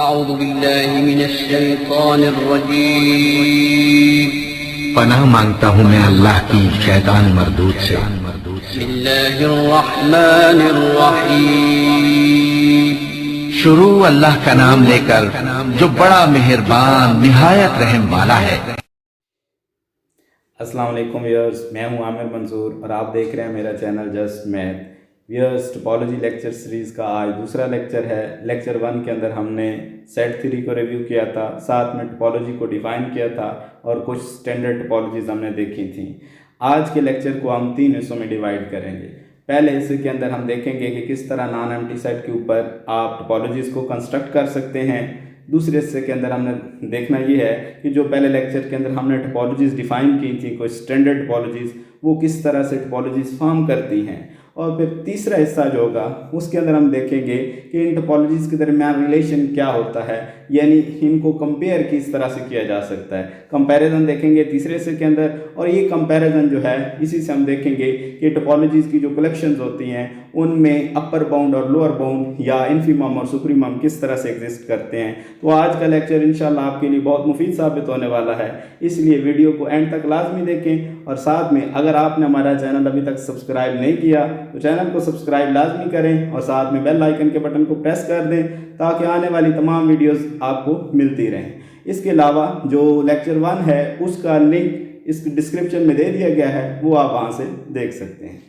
अऊज़ु बिल्लाहि मिनश शैतानिर रजीम। पनाह मांगता हूँ मैं अल्लाह की शैतान मरदूद से। बिस्मिल्लाहिर रहमानिर रहीम। शुरू अल्लाह का नाम लेकर जो बड़ा मेहरबान निहायत रहम वाला है। अस्सलाम वालेकुम व्यूअर्स, मैं हूं आमिर मंसूर और आप देख रहे हैं मेरा channel just math. Viewers, topology lecture series का आज दूसरा लेक्चर है। लेक्चर 1 के अंदर हमने सेट थ्योरी को रिव्यू किया था, साथ में टोपोलॉजी को डिफ़ाइन किया था और कुछ स्टैंडर्ड टोपोलॉजीज़ हमने देखी थी। आज के लेक्चर को हम 3 हिस्सों में डिवाइड करेंगे। पहले हिस्से के अंदर हम देखेंगे कि किस तरह नॉन एम्प्टी सेट के ऊपर आप टोपोलॉजीज़ को कंस्ट्रक्ट कर सकते हैं। दूसरे हिस्से के अंदर हमने देखना ये है कि जो पहले लेक्चर के अंदर हमने टोपोलॉजीज़ डिफ़ाइन की थी, कोई स्टैंडर्ड टोपोलॉजीज़, वो किस तरह से टोपोलॉजीज़ फॉर्म करती हैं। और फिर तीसरा हिस्सा जो होगा उसके अंदर हम देखेंगे कि इन टोपोलॉजीज़ के दरमियान रिलेशन क्या होता है, यानी इनको कंपेयर किस तरह से किया जा सकता है। कंपैरिजन देखेंगे तीसरे हिस्से के अंदर, और ये कंपैरिजन जो है इसी से हम देखेंगे कि टोपोलॉजीज़ की जो कलेक्शंस होती हैं उनमें अपर बाउंड और लोअर बाउंड या इन्फीमम और सुप्रीमम किस तरह से एग्जिस्ट करते हैं। तो आज का लेक्चर इंशाल्लाह आपके लिए बहुत मुफीद साबित होने वाला है, इसलिए वीडियो को एंड तक लाजमी देखें। और साथ में अगर आपने हमारा चैनल अभी तक सब्सक्राइब नहीं किया तो चैनल को सब्सक्राइब लाजमी करें और साथ में बेल आइकन के बटन को प्रेस कर दें ताकि आने वाली तमाम वीडियोस आपको मिलती रहें। इसके अलावा जो लेक्चर 1 है उसका लिंक इस डिस्क्रिप्शन में दे दिया गया है, वो आप वहाँ से देख सकते हैं।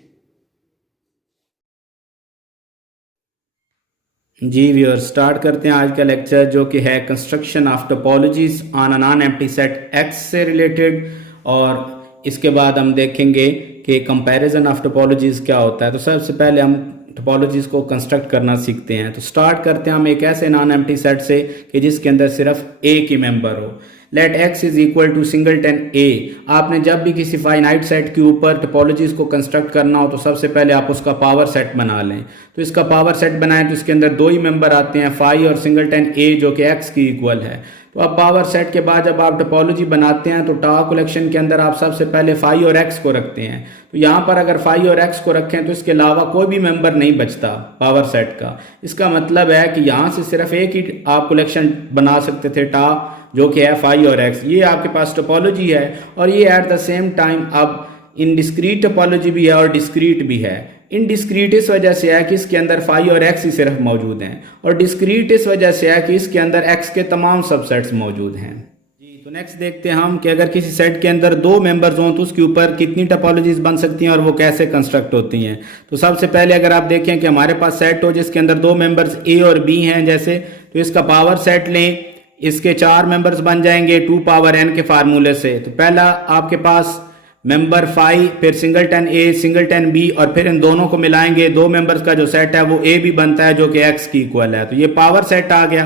जी व्यूअर्स, स्टार्ट करते हैं आज का लेक्चर, जो कि है construction of topologies on a non empty set x से रिलेटेड। और इसके बाद हम देखेंगे कि कंपैरिजन ऑफ टोपोलॉजीज क्या होता है। तो सबसे पहले हम टोपोलॉजीज को कंस्ट्रक्ट करना सीखते हैं। तो स्टार्ट करते हैं हम एक ऐसे नॉन एम्प्टी सेट से कि जिसके अंदर सिर्फ एक ही मेंबर हो। Let X is equal to singleton A. आपने जब भी किसी फाइनाइट सेट के ऊपर टोपोलॉजीज को कंस्ट्रक्ट करना हो तो सबसे पहले आप उसका पावर सेट बना लें। तो इसका पावर सेट बनाएं तो इसके अंदर 2 ही मेंबर आते हैं, फाई और सिंगलटन ए, जो कि एक्स की इक्वल है। तो अब पावर सेट के बाद जब आप टोपोलॉजी बनाते हैं तो टाउ कलेक्शन के अंदर आप सबसे पहले फाई और एक्स को रखते हैं। तो यहाँ पर अगर फाई और एक्स को रखें तो इसके अलावा कोई भी मेंबर नहीं बचता पावर सेट का। इसका मतलब है कि यहाँ से सिर्फ एक ही आप कलेक्शन बना सकते थे टा, जो कि है फाई और एक्स। ये आपके पास टोपोलॉजी है और ये एट द सेम टाइम अब इनडिस्क्रीट टोपोलॉजी भी है और डिस्क्रीट भी है। इनडिस्क्रीट इस वजह से है कि इसके अंदर फाई और एक्स ही सिर्फ मौजूद हैं, और डिस्क्रीट इस वजह से है कि इसके अंदर एक्स के तमाम सबसेट्स मौजूद हैं। जी, तो नेक्स्ट देखते हैं हम कि अगर किसी सेट के अंदर 2 मेंबर्स हों तो उसके ऊपर कितनी टोपोलॉजीज बन सकती हैं और वो कैसे कंस्ट्रक्ट होती हैं। तो सबसे पहले अगर आप देखें कि हमारे पास सेट हो जिसके अंदर 2 मेंबर्स ए और बी हैं जैसे, तो इसका पावर सेट लें, इसके 4 मेंबर्स बन जाएंगे 2 पावर n के फार्मूले से। तो पहला आपके पास मेंबर फाई, फिर सिंगलटन ए, सिंगलटन बी, और फिर इन दोनों को मिलाएंगे, 2 मेंबर्स का जो सेट है वो ए भी बनता है जो कि एक्स की इक्वल है। तो ये पावर सेट आ गया।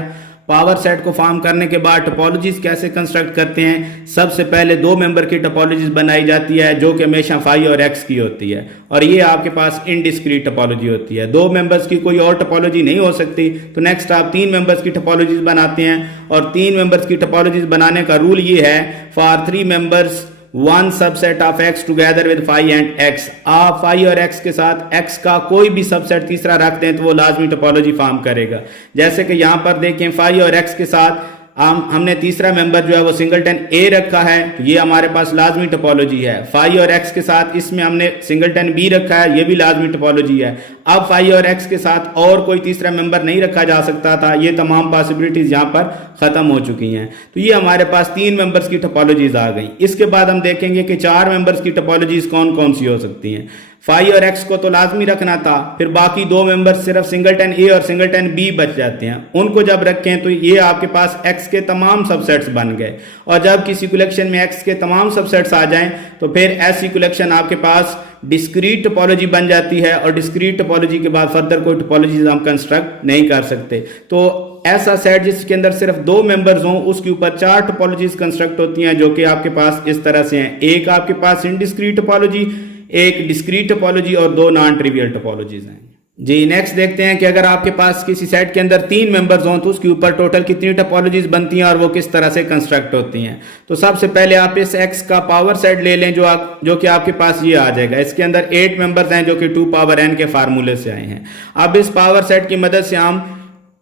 पावर सेट को फॉर्म करने के बाद टोपोलॉजीज कैसे कंस्ट्रक्ट करते हैं। सबसे पहले 2 मेंबर की टोपोलॉजीज बनाई जाती है जो कि हमेशा फाई और एक्स की होती है, और ये आपके पास इनडिस्क्रीट टोपोलॉजी होती है। 2 मेंबर्स की कोई और टोपोलॉजी नहीं हो सकती। तो नेक्स्ट आप 3 मेंबर्स की टोपोलॉजीज बनाते हैं, और 3 मेंबर्स की टोपोलॉजीज बनाने का रूल ये है, for 3 members 1 subset of X together with phi and X. आप फाई और एक्स के साथ एक्स का कोई भी सबसेट तीसरा रख दें तो वो लाजमी टोपोलॉजी फॉर्म करेगा। जैसे कि यहां पर देखें, फाई और एक्स के साथ हमने तीसरा मेंबर जो है वो सिंगलटन ए रखा है, तो ये हमारे पास लाजमी टोपोलॉजी है। फाई और एक्स के साथ इसमें हमने सिंगलटन बी रखा है, ये भी लाजमी टोपोलॉजी है। अब फाई और एक्स के साथ और कोई तीसरा मेंबर नहीं रखा जा सकता था, ये तमाम पॉसिबिलिटीज यहाँ पर खत्म हो चुकी हैं। तो ये हमारे पास 3 मेंबर्स की टोपोलॉजीज आ गई। इसके बाद हम देखेंगे कि 4 मेंबर्स की टोपोलॉजीज कौन कौन सी हो सकती हैं। फाई और एक्स को तो लाजमी रखना था, फिर बाकी 2 मेंबर सिर्फ सिंगलटन ए और सिंगलटन बी बच जाते हैं। उनको जब रखें तो ये आपके पास एक्स के तमाम सबसेट्स बन गए, और जब किसी कलेक्शन में एक्स के तमाम सबसेट्स आ जाएं तो फिर ऐसी कलेक्शन आपके पास डिस्क्रीट टोपोलॉजी बन जाती है, और डिस्क्रीट टोपोलॉजी के बाद फर्दर कोई टोपोलॉजीज हम कंस्ट्रक्ट नहीं कर सकते। तो ऐसा सेट जिसके अंदर सिर्फ 2 मेंबर्स हों उसके ऊपर 4 टोपोलॉजीज कंस्ट्रक्ट होती हैं, जो कि आपके पास इस तरह से हैं। एक आपके पास इनडिस्क्रीट टोपोलॉजी, एक डिस्क्रीट टोपोलॉजी और 2 नॉन ट्रिवियल टोपोलॉजीज हैं। जी, नेक्स्ट देखते हैं कि अगर आपके पास किसी सेट के अंदर 3 मेंबर्स हों तो उसके ऊपर टोटल कितनी टोपोलॉजीज बनती हैं और वो किस तरह से कंस्ट्रक्ट होती हैं। तो सबसे पहले आप इस एक्स का पावर सेट ले लें जो कि आपके पास ये आ जाएगा। इसके अंदर 8 मेंबर्स हैं जो कि 2 पावर n के फार्मूले से आए हैं। अब इस पावर सेट की मदद से हम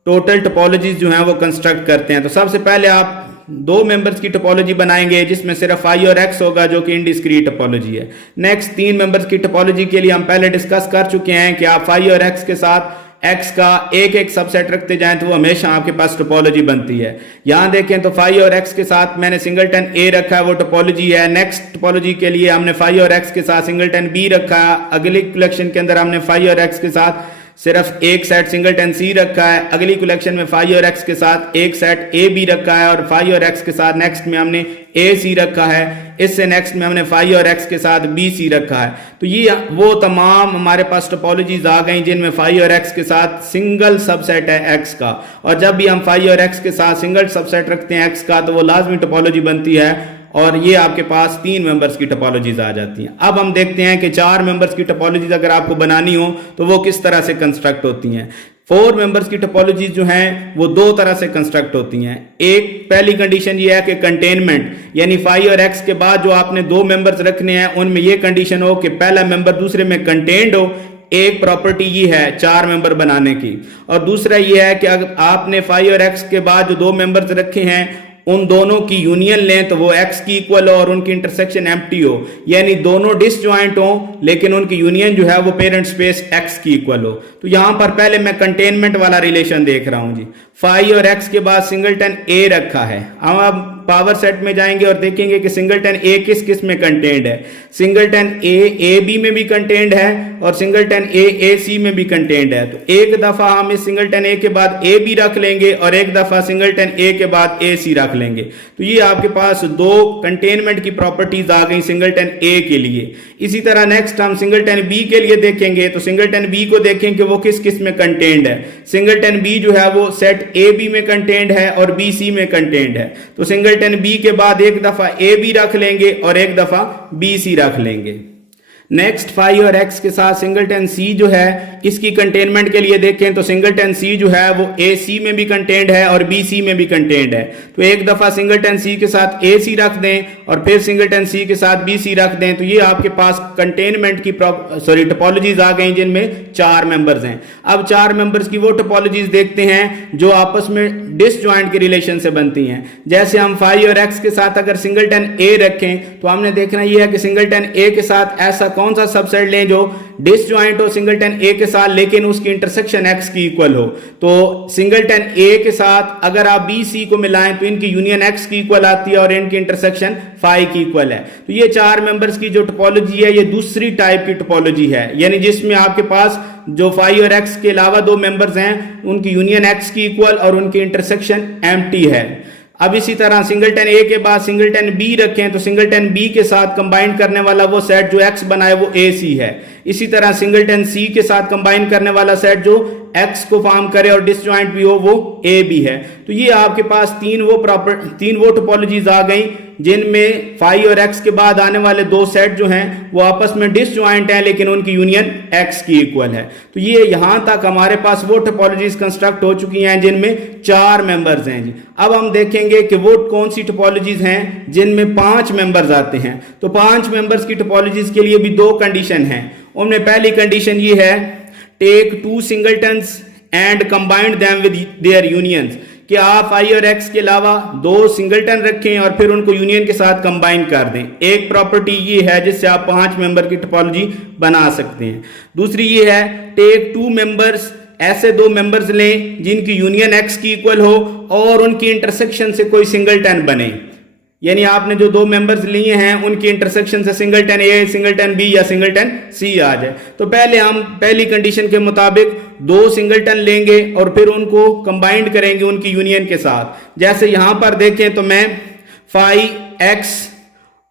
टोटल टोपोलॉजीज जो हैं वो कंस्ट्रक्ट करते हैं। तो सबसे पहले आप दो मेंबर्स की टोपोलॉजी बनाएंगे जिसमें सिर्फ फाई और एक्स होगा जो कि इनडिस्क्रीट टोपोलॉजी है। नेक्स्ट तीन मेंबर्स की टोपोलॉजी के लिए हम पहले डिस्कस कर चुके हैं कि आप फाई और एक्स के साथ एक्स का एक एक सबसेट रखते जाएं तो वो हमेशा आपके पास टोपोलॉजी बनती है। यहां देखें तो फाई और एक्स के साथ मैंने सिंगलटन ए रखा है, वो टोपोलॉजी है। नेक्स्ट टोपोलॉजी के लिए हमने फाई और एक्स के साथ सिंगलटन बी रखा है। अगली कलेक्शन के अंदर हमने फाई और एक्स के साथ सिर्फ एक सेट सिंगलटन सी रखा है। अगली कलेक्शन में फाई और एक्स के साथ एक सेट ए बी रखा है और फाई और एक्स के साथ नेक्स्ट में हमने ए सी रखा है। इससे नेक्स्ट में हमने फाई और एक्स के साथ बी सी रखा है। तो ये वो तमाम हमारे पास टोपोलॉजीज आ गई जिनमें फाई और एक्स के साथ सिंगल सबसेट है एक्स का। और जब भी हम फाई और एक्स के साथ सिंगल सबसेट रखते हैं एक्स का तो वो लाजमी टोपोलॉजी बनती है और ये आपके पास तीन मेंबर्स की टोपोलॉजीज आ जाती हैं। अब हम देखते हैं कि चार मेंबर्स की टोपोलॉजीज अगर आपको बनानी हो तो वो किस तरह से कंस्ट्रक्ट होती हैं। फोर मेंबर्स की टोपोलॉजीज जो हैं वो दो तरह से कंस्ट्रक्ट होती हैं। एक पहली कंडीशन ये है कि कंटेनमेंट, यानी फाई और एक्स के बाद जो आपने दो मेंबर्स रखने हैं उनमें ये कंडीशन हो कि पहला मेंबर दूसरे में कंटेन्ड हो। एक प्रॉपर्टी ये है चार मेंबर बनाने की। और दूसरा ये है कि अगर आपने फाई और एक्स के बाद जो दो मेंबर्स रखे हैं उन दोनों की यूनियन लें तो वो x की इक्वल हो और उनकी इंटरसेक्शन एम्प्टी हो, यानी दोनों डिसजॉइंट हो लेकिन उनकी यूनियन जो है वो पेरेंट स्पेस x की इक्वल हो। तो यहां पर पहले मैं कंटेनमेंट वाला रिलेशन देख रहा हूं जी। फाई और x के बाद सिंगलटन a रखा है। हम अब पावर सेट में जाएंगे और देखेंगे कि सिंगलटन a किस किस में कंटेन्ड है। सिंगलटन a b में भी कंटेन्ड है और सिंगलटन a c में भी कंटेन्ड है। तो एक दफा हम इस सिंगलटन a के बाद a b रख लेंगे और एक दफा सिंगलटन a के बाद a c रख लेंगे। तो ये आपके पास दो कंटेनमेंट की प्रॉपर्टीज आ गई सिंगलटन a के लिए। इसी तरह नेक्स्ट हम सिंगलटन b के लिए देखेंगे तो सिंगलटन b को देखें कि वो किस किस में कंटेन्ड है। सिंगलटन b जो है वो सेट a b में कंटेन्ड है और b c में कंटेन्ड है। तो सिंगलटन b के बाद एक दफा a b रख लेंगे और एक दफा b c रख लेंगे। नेक्स्ट फाई और एक्स के साथ सिंगलटन सी जो है इसकी कंटेनमेंट के लिए देखें तो सिंगलटन सी जो है वो ए सी में भी कंटेन्ड है और बी सी में भी कंटेन्ड है। तो एक दफा सिंगलटन सी के साथ ए सी रख दें और फिर सिंगलटन सी के साथ बी सी रख दें तो ये आपके पास कंटेनमेंट की टोपोलॉजीज आ गई जिनमें चार मेंबर्स हैं। अब चार मेंबर्स की वो टोपोलॉजीज देखते हैं जो आपस में डिसजॉइंट के रिलेशन से बनती हैं। जैसे हम फाई और एक्स के साथ अगर सिंगलटन ए रखें तो हमने देखना यह है कि सिंगलटन ए के साथ ऐसा कौन सा सबसेट लें जो डिसजॉइंट हो सिंगलटन ए के साथ लेकिन उसकी इंटरसेक्शन एक्स की इक्वल हो। तो सिंगलटन ए के साथ अगर आप बी सी को मिलाएं तो इनकी यूनियन एक्स की इक्वल आती है और इनकी इंटरसेक्शन फाई की इक्वल है। तो ये चार मेंबर्स की जो टोपोलॉजी है ये दूसरी टाइप की टोपोलॉजी है, यानी जिसमें आपके पास जो फाई और एक्स के अलावा दो मेंबर्स हैं उनकी यूनियन एक्स की इक्वल और उनकी इंटरसेक्शन एम्प्टी है। अब इसी तरह सिंगलटन ए के बाद सिंगलटन बी रखें तो सिंगलटन बी के साथ कंबाइन करने वाला वो सेट जो एक्स बनाए वो ए सी है। इसी तरह सिंगलटन सी के साथ कंबाइन करने वाला सेट जो एक्स को फॉर्म करे और डिसजॉइंट भी हो वो ए बी है। तो ये आपके पास तीन वो टोपोलॉजीज आ गई जिनमें फाई और एक्स के बाद आने वाले दो सेट जो हैं वो आपस में डिसजॉइंट हैं लेकिन उनकी यूनियन एक्स की इक्वल है। तो ये यहां तक हमारे पास वो टोपोलॉजीज कंस्ट्रक्ट हो चुकी हैं जिनमें चार मेंबर्स हैं जी। अब हम देखेंगे कि वो कौन सी टोपोलॉजीज हैं जिनमें पांच मेंबर्स आते हैं। तो पांच मेंबर्स की टोपोलॉजीज के लिए भी दो कंडीशन हैं। उनमें पहली कंडीशन ये है take two singletons and combined them with their unions, कि आप फाई और एक्स के अलावा दो सिंगलटन रखें और फिर उनको यूनियन के साथ कंबाइन कर दें। एक प्रॉपर्टी ये है जिससे आप पांच मेंबर की टोपोलॉजी बना सकते हैं। दूसरी ये है टेक टू मेंबर्स, ऐसे दो मेंबर्स लें जिनकी यूनियन एक्स की इक्वल हो और उनकी इंटरसेक्शन से कोई सिंगलटन बने, यानी आपने जो दो मेंबर्स लिए हैं उनकी इंटरसेक्शन से सिंगलटन ए, सिंगलटन बी या सिंगलटन सी आ जाए। तो पहले हम पहली कंडीशन के मुताबिक दो सिंगलटन लेंगे और फिर उनको कंबाइंड करेंगे उनकी यूनियन के साथ। जैसे यहां पर देखें तो मैं फाई एक्स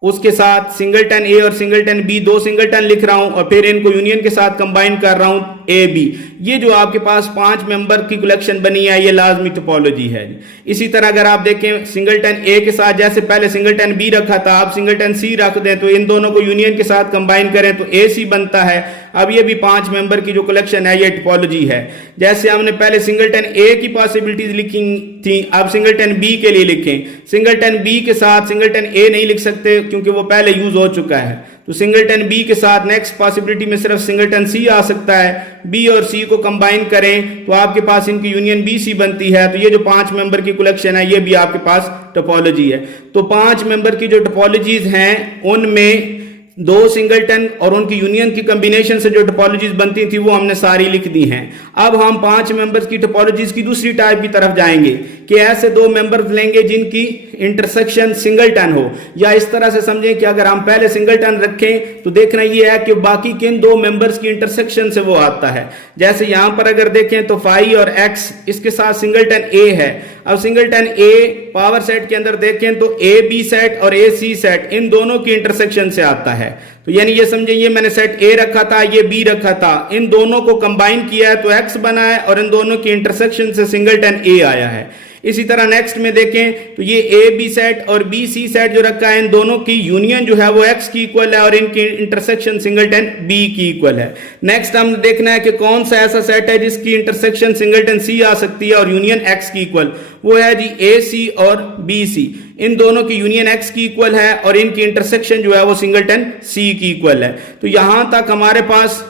उसके साथ सिंगलटन ए और सिंगलटन बी दो सिंगलटन लिख रहा हूं और फिर इनको यूनियन के साथ कंबाइन कर रहा हूं ए बी। ये जो आपके पास पांच मेंबर की कलेक्शन बनी है ये लाजमी टोपोलॉजी है। इसी तरह अगर आप देखें सिंगलटन ए के साथ जैसे पहले सिंगलटन बी रखा था आप सिंगलटन सी रख दें तो इन दोनों को यूनियन के साथ कंबाइन करें तो ए सी बनता है। अब ये भी 5 मेंबर की जो कलेक्शन है ये टोपोलॉजी है। जैसे हमने पहले सिंगलटन ए की पॉसिबिलिटीज लिखी थी, अब सिंगलटन बी के लिए लिखें। सिंगलटन बी के साथ सिंगलटन ए नहीं लिख सकते क्योंकि वो पहले यूज हो चुका है, तो सिंगलटन बी के साथ नेक्स्ट पॉसिबिलिटी में सिर्फ सिंगलटन सी आ सकता है। बी और सी को कंबाइन करें तो आपके पास इनकी यूनियन बी सी बनती है। तो ये जो 5 मेंबर की कलेक्शन है ये भी आपके पास टोपोलॉजी है। तो 5 मेंबर की जो टोपोलॉजीज हैं उनमें 2 सिंगलटन और उनकी यूनियन की कॉम्बिनेशन से जो टोपोलॉजीज बनती थी वो हमने सारी लिख दी हैं। अब हम 5 मेंबर्स की टोपोलॉजीज की दूसरी टाइप की तरफ जाएंगे कि ऐसे 2 मेंबर्स लेंगे जिनकी इंटरसेक्शन सिंगलटन हो, या इस तरह से समझें कि अगर हम पहले सिंगलटन रखें तो देखना ये है कि बाकी किन 2 मेंबर्स की इंटरसेक्शन से वो आता है। जैसे यहां पर अगर देखें तो फाई और एक्स इसके साथ सिंगलटन ए है। अब सिंगलटन ए पावर सेट के अंदर देखें तो ए बी सेट और ए सी सेट इन दोनों की इंटरसेक्शन से आता है। तो यानी ये समझे ये मैंने सेट ए रखा था, ये बी रखा था, इन दोनों को कंबाइन किया है तो एक्स बना है और इन दोनों की इंटरसेक्शन से सिंगलटन ए आया है। इसी तरह नेक्स्ट में देखें तो ये ए बी सेट और बी सी सेट जो रखा है इन दोनों की यूनियन जो है वो एक्स की इक्वल है और इनकी इंटरसेक्शन सिंगलटन बी की इक्वल है। नेक्स्ट हम देखना है कि कौन सा ऐसा सेट है जिसकी इंटरसेक्शन सिंगलटन सी आ सकती है और यूनियन एक्स की इक्वल, वो है जी ए सी और बी सी। इन दोनों की यूनियन एक्स की इक्वल है और इनकी इंटरसेक्शन जो है वो सिंगलटन सी की इक्वल है। तो यहां तक हमारे पास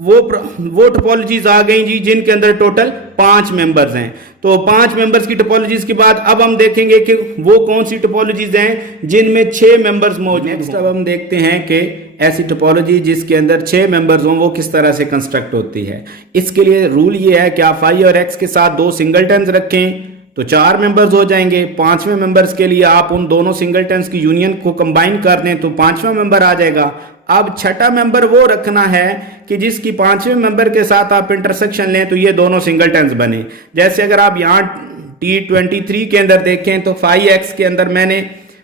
वो टोपोलॉजीज आ गई जी जिनके अंदर टोटल 5 मेंबर्स हैं। तो 5 मेंबर्स की टोपोलॉजीज के बाद अब हम देखेंगे कि वो कौन सी टोपोलॉजीज हैं जिनमें 6 मेंबर्स मौजूद हैं। नेक्स्ट अब हम देखते हैं कि ऐसी टोपोलॉजी जिसके अंदर 6 मेंबर्स हों वो किस तरह से कंस्ट्रक्ट होती है। इसके लिए रूल ये है कि आप फाई और एक्स के साथ 2 सिंगलटन्स रखें तो 4 मेंबर्स हो जाएंगे। 5वें मेंबर्स के लिए आप उन दोनों सिंगलटन्स की यूनियन को कंबाइन कर दें तो 5वां मेंबर आ जाएगा। अब छठा मेंबर वो रखना है कि जिसकी 5वें मेंबर के साथ आप इंटरसेक्शन लें तो ये दोनों सिंगलटन्स बने। जैसे अगर आप यहाँ T23 के अंदर देखें तो फाई एक्स के अंदर मैंने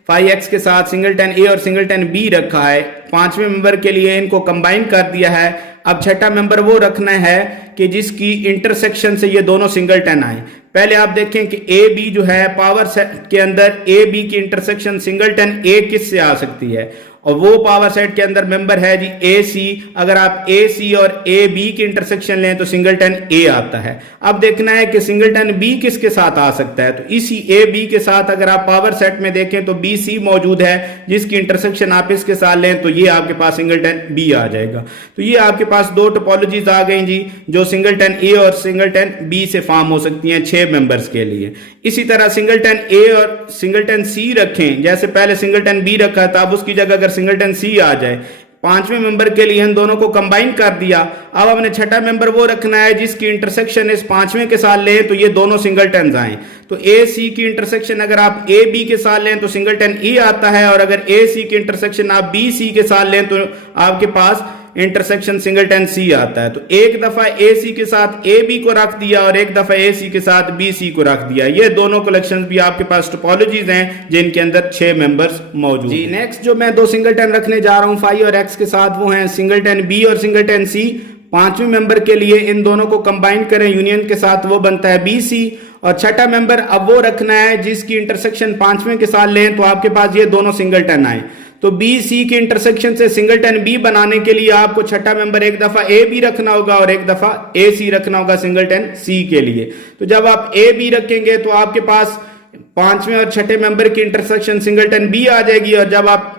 फाई एक्स के साथ सिंगलटन ए और सिंगलटन बी रखा है, 5वें मेंबर के लिए इनको कंबाइन कर दिया है। अब छठा मेंबर वो रखना है कि जिसकी इंटरसेक्शन से ये दोनों सिंगलटन आए। पहले आप देखें कि ए बी जो है पावर सेट के अंदर ए बी की इंटरसेक्शन सिंगलटन ए किस से आ सकती है, और वो पावर सेट के अंदर मेंबर है जी ए सी। अगर आप ए सी और ए बी की इंटरसेक्शन लें तो सिंगलटन ए आता है। अब देखना है कि सिंगलटन बी किसके साथ आ सकता है, तो इसी ए बी के साथ अगर आप पावर सेट में देखें तो बी सी मौजूद है जिसकी इंटरसेक्शन आप इसके साथ लें तो ये आपके पास सिंगलटन बी आ जाएगा। तो ये आपके पास 2 टोपोलॉजीज आ गई जी जो सिंगलटन ए और सिंगलटन बी से फॉर्म हो सकती हैं 6 मेंबर्स के लिए। इसी तरह सिंगलटन ए और सिंगलटन सी रखें, जैसे पहले सिंगलटन बी रखा था, अब उसकी जगह अगर सिंगलटन सी आ जाए, 5वें मेंबर के लिए इन दोनों को कंबाइन कर दिया। अब हमने छठा मेंबर वो रखना है जिसकी इंटरसेक्शन इस 5वें के साथ लें तो ये दोनों सिंगलटन आए। तो ए सी की इंटरसेक्शन अगर आप ए बी के साथ लें तो सिंगलटन ई आता है, और अगर ए सी की इंटरसेक्शन आप बी सी के साथ लें तो आपके पास इंटरसेक्शन सिंगलटन सी आता है। तो एक दफा ए सी के साथ ए बी को रख दिया और एक दफा ए सी के साथ बी सी को रख दिया। ये दोनों कलेक्शंस भी आपके पास टोपोलॉजीज हैं जिनके अंदर 6 मेंबर्स मौजूद हैं। नेक्स्ट जो मैं 2 सिंगलटन रखने जा रहा हूं फाई और एक्स के साथ वो हैं सिंगलटन बी और सिंगलटन सी। 5वें मेंबर के लिए इन दोनों को कंबाइन करें यूनियन के साथ, वो बनता है बी सी। और छठा मेंबर अब वो रखना है जिसकी इंटरसेक्शन 5वें के साथ लें तो आपके पास ये दोनों सिंगलटन आए। तो बी सी की इंटरसेक्शन से सिंगलटन बी बनाने के लिए आपको छठा मेंबर एक दफा ए बी रखना होगा और एक दफा ए सी रखना होगा सिंगलटन सी के लिए। तो जब आप ए बी रखेंगे तो आपके पास 5वें और छठे मेंबर की इंटरसेक्शन सिंगलटन बी आ जाएगी, और जब आप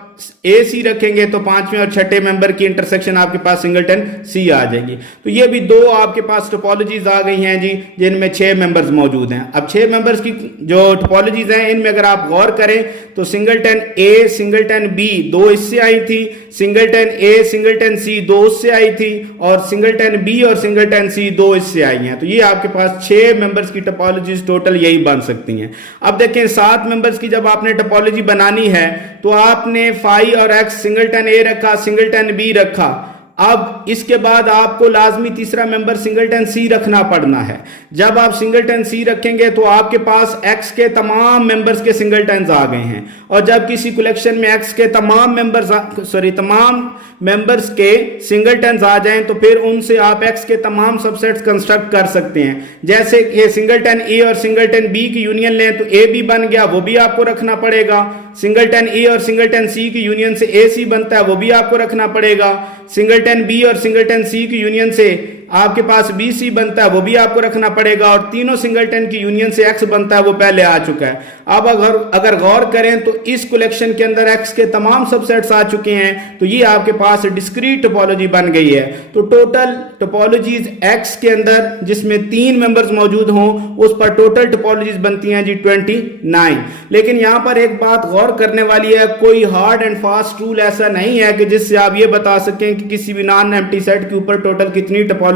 ए सी रखेंगे तो 5वें और छठे मेंबर की इंटरसेक्शन आपके पास सिंगलटन सी आ जाएगी। तो ये भी 2 आपके पास टोपोलॉजीज आ गई हैं जी जिनमें 6 मेंबर्स मौजूद हैं। अब 6 मेंबर्स की जो टोपोलॉजीज हैं इनमें अगर आप गौर करें तो सिंगलटन ए सिंगलटन बी 2 इससे आई थी, सिंगलटन ए सिंगलटन सी 2 उससे आई थी, और सिंगलटन बी और सिंगलटन सी 2 इससे आई हैं। तो ये आपके पास 6 मेंबर्स की टोपोलॉजीज टोटल यही बन सकती हैं। अब देखें 7 मेंबर्स की जब आपने टोपोलॉजी बनानी है तो आपने फाई और एक्स सिंगलटन ए रखा, सिंगलटन बी रखा। अब इसके बाद आपको लाजमी तीसरा मेंबर सिंगलटन सी रखना पड़ना है। जब आप सिंगलटन सी रखेंगे तो आपके पास एक्स के तमाम मेंबर्स के सिंगलटन्स आ गए हैं, और जब किसी कलेक्शन में एक्स के तमाम मेंबर्स के सिंगलटन्स आ जाएं तो फिर उनसे आप एक्स के तमाम सबसेट्स कंस्ट्रक्ट कर सकते हैं। जैसे ये सिंगलटन ए और सिंगलटन बी की यूनियन लें तो ए बी बन गया, वो भी आपको रखना पड़ेगा। सिंगलटन ए और सिंगलटन सी की यूनियन से ए सी बनता है, वो भी आपको रखना पड़ेगा। सिंगलटन बी और सिंगलटन सी की यूनियन से आपके पास बी सी बनता है, वो भी आपको रखना पड़ेगा। और तीनों सिंगलटन की यूनियन से एक्स बनता है, वो पहले आ चुका है। अब अगर गौर करें तो इस कलेक्शन के अंदर एक्स के तमाम सबसेट्स आ चुके हैं, तो ये आपके पास डिस्क्रीट टोपोलॉजी बन गई है। तो टोटल टोपोलॉजीज एक्स के अंदर जिसमें 3 मेंबर्स मौजूद हों उस पर टोटल टोपोलॉजीज बनती हैं जी 29। लेकिन यहां पर एक बात गौर करने वाली है, कोई हार्ड एंड फास्ट रूल ऐसा नहीं है कि जिससे आप ये बता सकें कि किसी भी नॉन एम्प्टी सेट के ऊपर टोटल कितनी टोपोलॉजीज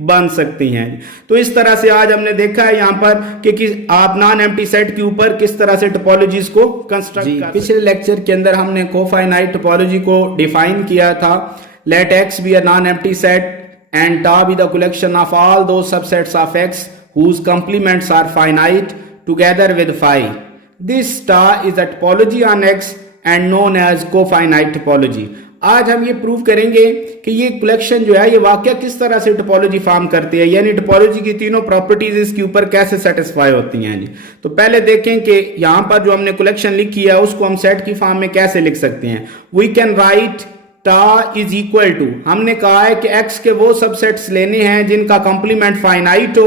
बन सकती हैं। तो इस तरह से आज हमने देखा है यहां पर कि आप नॉन एम्प्टी सेट के ऊपर किस तरह से टोपोलॉजीज को कंस्ट्रक्ट कर। पिछले लेक्चर के अंदर हमने कोफाइनाइट टोपोलॉजी को डिफाइन किया था। Let X be a non empty set and tau be the collection of all those subsets of X whose complements are finite together with phi. This star is a topology on X and known as cofinite topology. आज हम ये prove करेंगे कि ये collection जो है ये वाकया किस तरह से टोपोलॉजी फॉर्म करती है, यानी टोपोलॉजी की तीनों प्रॉपर्टीज इसके ऊपर कैसे सेटिस्फाई होती हैं जी। तो पहले देखें कि यहां पर जो हमने कलेक्शन लिखी है उसको हम सेट की फॉर्म में कैसे लिख सकते हैं। वी कैन राइट टा इज इक्वल टू, हमने कहा है कि एक्स के वो सबसेट्स लेने हैं जिनका कंप्लीमेंट फाइनाइट हो,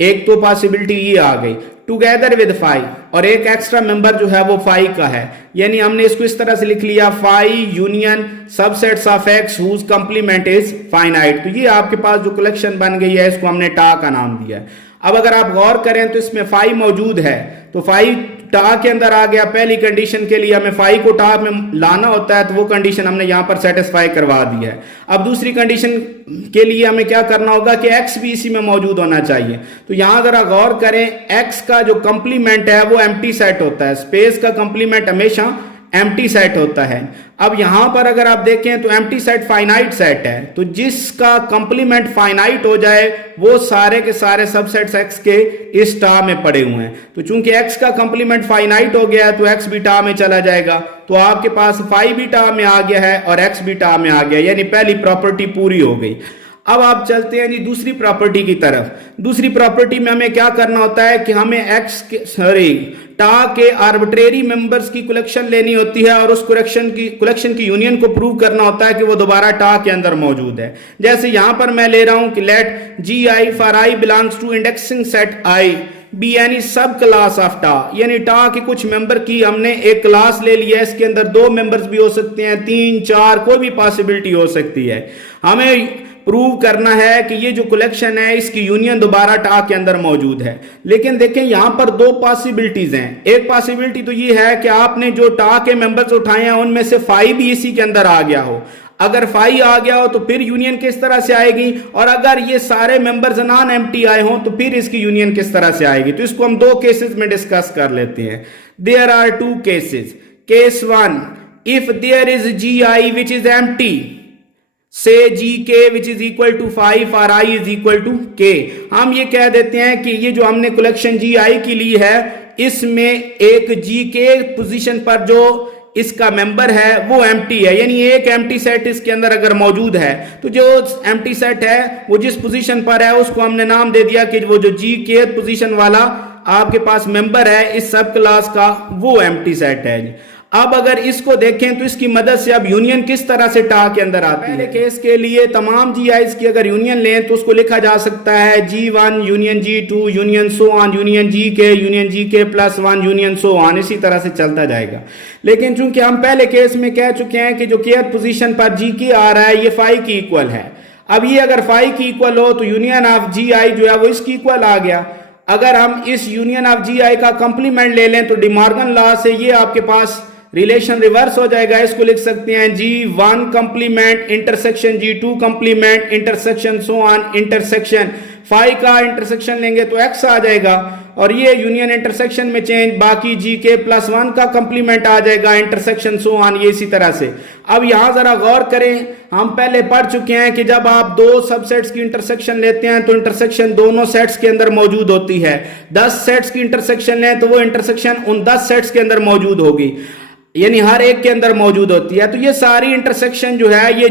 एक तो पॉसिबिलिटी ये आ गई, टुगेदर विद फाई, और एक एक्स्ट्रा मेंबर जो है वो फाई का है, यानी हमने इसको इस तरह से लिख लिया phi union subsets of X whose complement is finite. तो ये आपके पास जो कलेक्शन बन गई है इसको हमने टा का नाम दिया है। अब अगर आप गौर करें तो इसमें फाई मौजूद है, तो फाई टा के अंदर आ गया। पहली कंडीशन के लिए हमें फाई को टा में लाना होता है, तो वो कंडीशन हमने यहां पर सेटिस्फाई करवा दी है। अब दूसरी कंडीशन के लिए हमें क्या करना होगा कि एक्स भी इसी में मौजूद होना चाहिए। तो यहां जरा गौर करें, एक्स का जो कंप्लीमेंट है वो एम्प्टी सेट होता है, स्पेस का कंप्लीमेंट हमेशा एम्प्टी सेट होता है। अब यहां पर अगर आप देखें तो एम्प्टी सेट फाइनाइट सेट है, तो जिसका कंप्लीमेंट फाइनाइट हो जाए वो सारे के सारे सबसेट्स एक्स के इस टा में पड़े हुए हैं। तो चूंकि एक्स का कंप्लीमेंट फाइनाइट हो गया है तो एक्स भी टा में चला जाएगा, तो आपके पास फाई भी टा में आ गया है और एक्स भी टा में आ गया, यानी पहली प्रॉपर्टी पूरी हो गई। अब आप चलते हैं जी दूसरी प्रॉपर्टी की तरफ। दूसरी प्रॉपर्टी में हमें क्या करना होता है कि हमें एक्स के टा के आर्बिट्रेरी मेंबर्स की कलेक्शन लेनी होती है और उस कलेक्शन की यूनियन को प्रूव करना होता है कि वो दोबारा टा के अंदर मौजूद है। जैसे यहां पर मैं ले रहा हूं कि let G I for I belongs to indexing set I be any सब क्लास ऑफ टा, यानी टा के कुछ मेंबर की हमने एक क्लास ले लिया है, इसके अंदर 2 मेंबर्स भी हो सकते हैं, 3, 4, कोई भी पॉसिबिलिटी हो सकती है। हमें प्रूव करना है कि ये जो कलेक्शन है इसकी यूनियन दोबारा टा के अंदर मौजूद है। लेकिन देखें यहां पर 2 पॉसिबिलिटीज हैं। एक पॉसिबिलिटी तो ये है कि आपने जो टा के मेंबर्स उठाए हैं उनमें से फाई भी इसी के अंदर आ गया हो। अगर फाई आ गया हो तो फिर यूनियन किस तरह से आएगी, और अगर ये सारे मेंबर्स नॉन एम्प्टी आए हों तो फिर इसकी यूनियन किस तरह से आएगी। तो इसको हम 2 केसेस में डिस्कस कर लेते हैं। There are 2 cases. Case 1, if there is G I which is empty, say G के विच इज इक्वल टू 5 और आई इज इक्वल टू के। हम ये कह देते हैं कि ये जो हमने कलेक्शन जी आई की ली है इसमें एक जी के पोजीशन पर जो इसका मेंबर है वो एम्प्टी है, यानी एक एम्प्टी सेट इसके अंदर अगर मौजूद है तो जो एम्प्टी सेट है वो जिस पोजीशन पर है उसको हमने नाम दे दिया कि वो जो जी के पोजीशन वाला आपके पास मेंबर है इस सब क्लास का वो एम्प्टी सेट है। अब अगर इसको देखें तो इसकी मदद से अब यूनियन किस तरह से टा के अंदर आती है। पहले केस के लिए तमाम जी आईज की अगर यूनियन लें तो उसको लिखा जा सकता है G1 union G2 union so on union GK union GK plus 1 union so on, इसी तरह से चलता जाएगा। लेकिन चूंकि हम पहले केस में कह चुके हैं कि जो केथ पोजीशन पर GK आ रहा है ये फाई की इक्वल है। अब ये अगर फाई की इक्वल हो तो यूनियन ऑफ जी आई जो है वो इसकी इक्वल आ गया। अगर हम इस यूनियन ऑफ जी आई का कंप्लीमेंट ले लें तो डिमॉर्गन लॉ से ये आपके पास रिलेशन रिवर्स हो जाएगा। इसको लिख सकते हैं G1 complement intersection G2 complement intersection so on intersection phi का इंटरसेक्शन लेंगे तो x आ जाएगा, और ये यूनियन इंटरसेक्शन में चेंज बाकी GK प्लस 1 का कंप्लीमेंट आ जाएगा इंटरसेक्शन सो ऑन, ये इसी तरह से। अब यहां जरा गौर करें, हम पहले पढ़ चुके हैं कि जब आप 2 सबसेट्स की इंटरसेक्शन लेते हैं तो इंटरसेक्शन दोनों सेट्स के अंदर मौजूद होती है। 10 सेट्स की इंटरसेक्शन लें तो वो इंटरसेक्शन उन 10 सेट्स के अंदर मौजूद होगी। यानी हर एक के अंदर मौजूद होती है। तो ये सारी इंटरसेक्शन जो है ये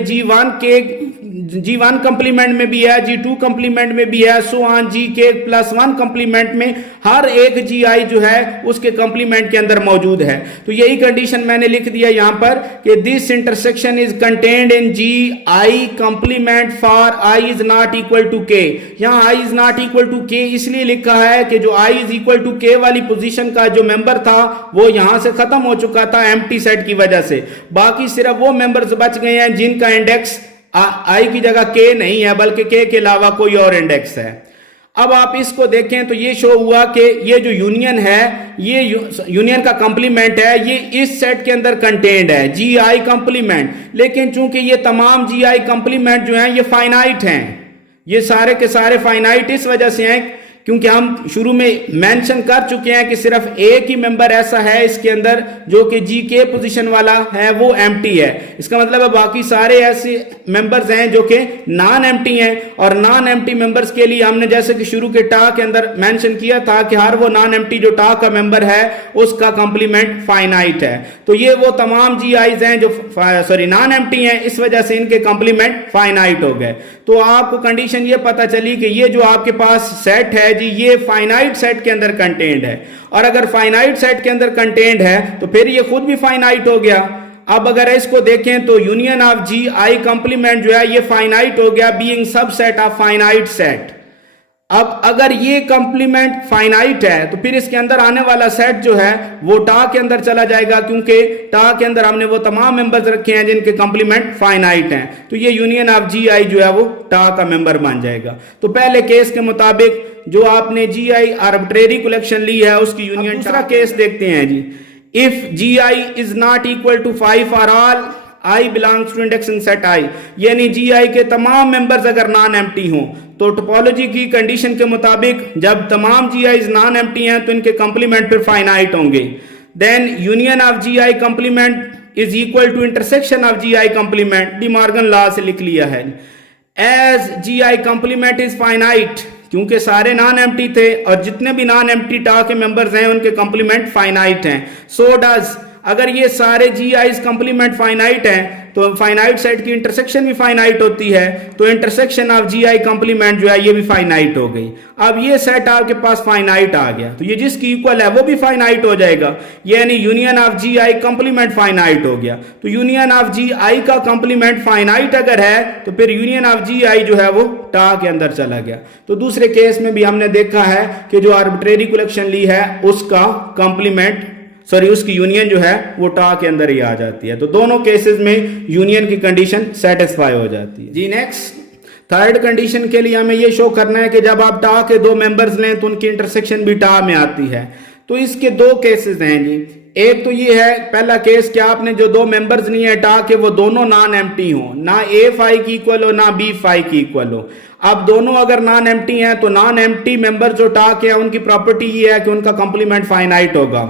G1 कंप्लीमेंट में भी है, G2 कंप्लीमेंट में भी है, सो ऑन GK+1 कंप्लीमेंट में हर एक GI जो है उसके कंप्लीमेंट के अंदर मौजूद है। तो यही कंडीशन मैंने लिख दिया यहां पर कि this intersection is contained in GI complement for I is not equal to K। यहां I is not equal to K इसलिए लिखा है कि जो I is equal to K वाली पोजीशन का जो मेंबर था वो यहां से खत्म हो चुका था एम्प्टी सेट की वजह से। बाकी सिर्फ वो मेंबर्स बच गए हैं जिनका इंडेक्स I की जगह K नहीं है बल्कि K के अलावा कोई और इंडेक्स है। अब आप इसको देखें तो ये शो हुआ कि ये जो यूनियन है ये यूनियन का कंप्लीमेंट है, ये इस सेट के अंदर कंटेन्ड है GI कंप्लीमेंट। लेकिन चूंकि ये तमाम GI कंप्लीमेंट जो हैं ये फाइनाइट हैं, ये सारे के सारे फाइनाइट इस वजह से हैं क्योंकि हम शुरू में मेंशन कर चुके हैं कि सिर्फ एक ही मेंबर ऐसा है इसके अंदर जो कि GK पोजीशन वाला है, वो एम्प्टी है। इसका मतलब है बाकी सारे ऐसे मेंबर्स हैं जो कि नॉन एम्प्टी हैं, और नॉन एम्प्टी मेंबर्स के लिए हमने जैसे कि शुरू के टा के अंदर मेंशन किया था कि हर वो नॉन एम्प्टी जो टा का मेंबर है उसका कंप्लीमेंट फाइनाइट है। तो ये वो तमाम GIs हैं जो नॉन एम्प्टी हैं, इस वजह से इनके कंप्लीमेंट फाइनाइट हो गए। तो आपको कंडीशन ये पता चली कि ये जो आपके पास सेट है जी ये फाइनाइट सेट के अंदर कंटेन्ड है, और अगर फाइनाइट सेट के अंदर कंटेन्ड है तो फिर ये खुद भी फाइनाइट हो गया। अब अगर इसको देखें तो यूनियन ऑफ GI कंप्लीमेंट जो है ये फाइनाइट हो गया being subset of finite set. अब अगर ये कंप्लीमेंट फाइनाइट है तो फिर इसके अंदर आने वाला सेट जो है वो टा के अंदर चला जाएगा, क्योंकि टा के अंदर हमने वो तमाम मेंबर्स रखे हैं जिनके कंप्लीमेंट फाइनाइट हैं। तो ये यूनियन ऑफ GI जो है वो टा का मेंबर बन जाएगा। तो पहले केस के मुताबिक जो आपने GI आर्बिट्रेरी कलेक्शन ली है उसकी यूनियन। दूसरा केस देखते हैं जी, if GI is not equal to 5 for all I belongs to indexing set I, यानी GI के तमाम मेंबर्स अगर नॉन एम्प्टी हों तो टोपोलॉजी की कंडीशन के मुताबिक जब तमाम GIs नॉन एम्प्टी हैं तो इनके कंप्लीमेंट फिर फाइनाइट होंगे। Then union of GI complement is equal to intersection of GI complement, De Morgan law से लिख लिया है। As GI complement is finite, क्योंकि सारे नॉन एम्प्टी थे और जितने भी नॉन एम्प्टी टा के मेंबर्स हैं उनके कंप्लीमेंट फाइनाइट हैं। सो डज, अगर ये सारे GIs कंप्लीमेंट फाइनाइट हैं तो फाइनाइट सेट की इंटरसेक्शन भी फाइनाइट होती है, तो इंटरसेक्शन ऑफ GI कंप्लीमेंट जो है ये भी फाइनाइट हो गई। अब ये सेट आपके पास फाइनाइट आ गया तो ये जिसकी इक्वल है वो भी फाइनाइट हो जाएगा, यानी union of GI complement finite हो गया। तो यूनियन ऑफ GI का कंप्लीमेंट फाइनाइट अगर है तो फिर यूनियन ऑफ GI जो है वो टा के अंदर चला गया। तो दूसरे केस में भी हमने देखा है कि जो आर्बिट्रेरी कलेक्शन ली है उसका कंप्लीमेंट उसकी यूनियन जो है वो टा के अंदर ही आ जाती है। तो दोनों केसेस में यूनियन की कंडीशन सेटिस्फाई हो जाती है जी। नेक्स्ट थर्ड कंडीशन के लिए हमें ये शो करना है कि जब आप टा के दो मेंबर्स लें तो उनकी इंटरसेक्शन भी टा में आती है। तो इसके दो केसेस हैं जी। एक तो ये है पहला केस कि आपने जो दो मेंबर्स लिए हैं टा के वो दोनों नॉन एम्प्टी हो, ना A फाई की इक्वल हो ना B फाई की इक्वल हो। अब दोनों अगर नॉन एम्प्टी हैं तो नॉन एम्प्टी मेंबर जो टा के हैं उनकी प्रॉपर्टी ये है कि उनका कंप्लीमेंट फाइनाइट होगा।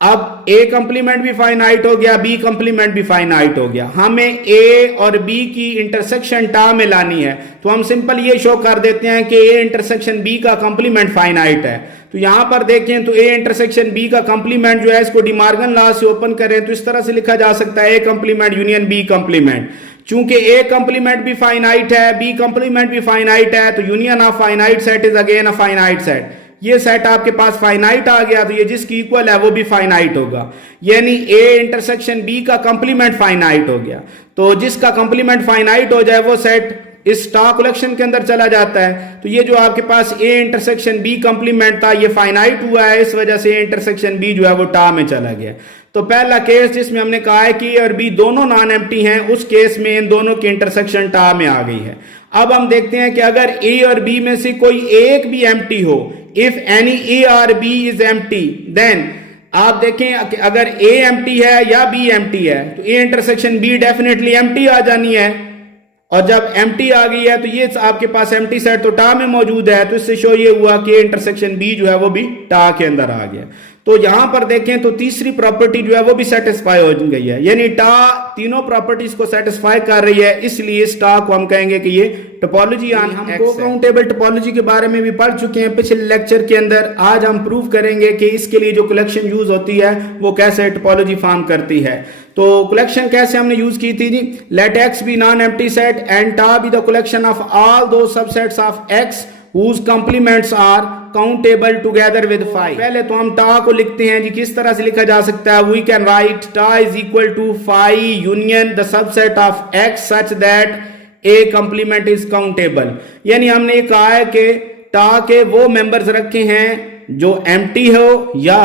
अब A कंप्लीमेंट भी फाइनाइट हो गया, B कंप्लीमेंट भी फाइनाइट हो गया। हमें A और B की इंटरसेक्शन टा में लानी है तो हम सिंपल ये शो कर देते हैं कि A इंटरसेक्शन B का कंप्लीमेंट फाइनाइट है। तो यहां पर देखें तो A इंटरसेक्शन B का कंप्लीमेंट जो है इसको डी मॉर्गन लॉ से ओपन करें तो इस तरह से लिखा जा सकता है A complement union B complement. चूंकि A कंप्लीमेंट भी फाइनाइट है, B कंप्लीमेंट भी फाइनाइट है, तो union of finite set is again a finite set. ये सेट आपके पास फाइनाइट आ गया तो ये जिसकी इक्वल है वो भी फाइनाइट होगा, यानी A इंटरसेक्शन B का कंप्लीमेंट फाइनाइट हो गया। तो जिसका कंप्लीमेंट फाइनाइट हो जाए वो सेट इस टा कलेक्शन के अंदर चला जाता है। तो ये जो आपके पास A इंटरसेक्शन B कंप्लीमेंट था ये फाइनाइट हुआ है, इस वजह से A इंटरसेक्शन B जो है वो टा में चला गया। तो पहला केस जिसमें हमने कहा है कि A और B दोनों नॉन एम्प्टी हैं, उस केस में इन दोनों की इंटरसेक्शन टा में आ गई है। अब हम देखते हैं कि अगर A और B में से कोई एक भी एम्प्टी हो, इफ एनी A और B इज एम्प्टी, देन आप देखें अगर A एम्प्टी है या B एम्प्टी है तो A intersection B definitely empty आ जानी है, और जब एम्प्टी आ गई है तो ये आपके पास एम्प्टी सेट तो टा में मौजूद है, तो इससे शो ये हुआ कि इंटरसेक्शन B जो है वो भी टा के अंदर आ गया। तो यहां पर देखें तो तीसरी प्रॉपर्टी जो है वो भी सेटिस्फाई हो गई है, यानी टा तीनों प्रॉपर्टीज को सेटिस्फाई कर रही है, इसलिए इस टा को हम कहेंगे कि ये टोपोलॉजी ऑन हमको काउंटेबल टोपोलॉजी के बारे में भी पढ़ चुके हैं पिछले लेक्चर के अंदर। आज हम प्रूव करेंगे कि इसके लिए जो कलेक्शन यूज होती है वो कैसे टोपोलॉजी फॉर्म करती है। तो कलेक्शन कैसे हमने यूज की थी जी, let X be non empty set and tau be the collection of all those subsets of X whose complements are countable together with phi। पहले तो हम टा को लिखते हैं जी, किस तरह से लिखा जा सकता है, we can write टा is equal to phi union the subset of x such that a complement is countable। यानी हमने ये कहा है कि टा के वो मेंबर्स रखे हैं जो एम्प्टी हो, या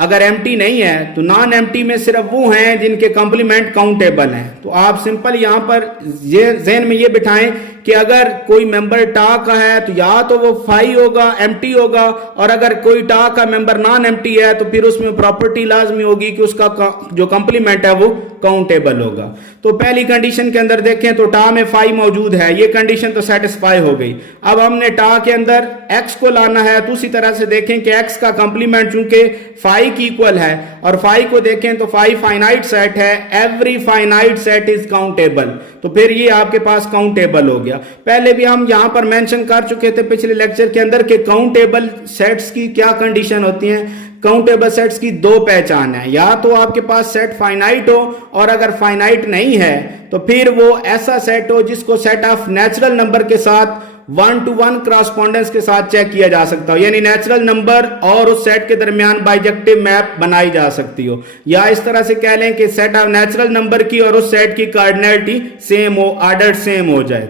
अगर एम्प्टी नहीं है तो नॉन एम्प्टी में सिर्फ वो हैं जिनके कॉम्प्लीमेंट काउंटेबल हैं। तो आप सिंपल यहां पर ये ज़हन में ये बिठाएं कि अगर कोई मेंबर टा का है तो या तो वो फाई होगा, एम्प्टी होगा, और अगर कोई टा का मेंबर नॉन एम्प्टी है तो फिर उसमें प्रॉपर्टी लाजमी होगी कि उसका जो कॉम्प्लीमेंट है वो काउंटेबल होगा। तो पहली कंडीशन के अंदर देखें तो टा में फाई मौजूद है, ये कंडीशन तो सेटिस्फाई हो गई। अब हमने टा के अंदर एक्स को लाना है, तो उसी तरह से देखें कि एक्स का कॉम्प्लीमेंट चूंकि फाई की इक्वल है और फाई को देखें तो फाई फाइनाइट सेट है, every finite set is countable, तो फिर ये आपके पास काउंटेबल हो गया। पहले भी हम यहां पर मेंशन कर चुके थे पिछले लेक्चर के अंदर कि काउंटेबल सेट्स की क्या कंडीशन होती हैं। काउंटेबल सेट्स की दो पहचान है, या तो आपके पास सेट फाइनाइट हो, और अगर फाइनाइट नहीं है तो फिर वो ऐसा सेट हो जिसको सेट ऑफ नेचुरल नंबर के साथ 1-to-1 क्रॉसपोंडेंस के साथ चेक किया जा सकता हो, यानी नेचुरल नंबर और उस सेट के दरमियान बाइजेक्टिव मैप बनाई जा सकती हो, या इस तरह से कह लें कि सेट ऑफ नेचुरल नंबर की और उस सेट की कार्डिनलिटी सेम हो, ऑर्डर सेम हो जाए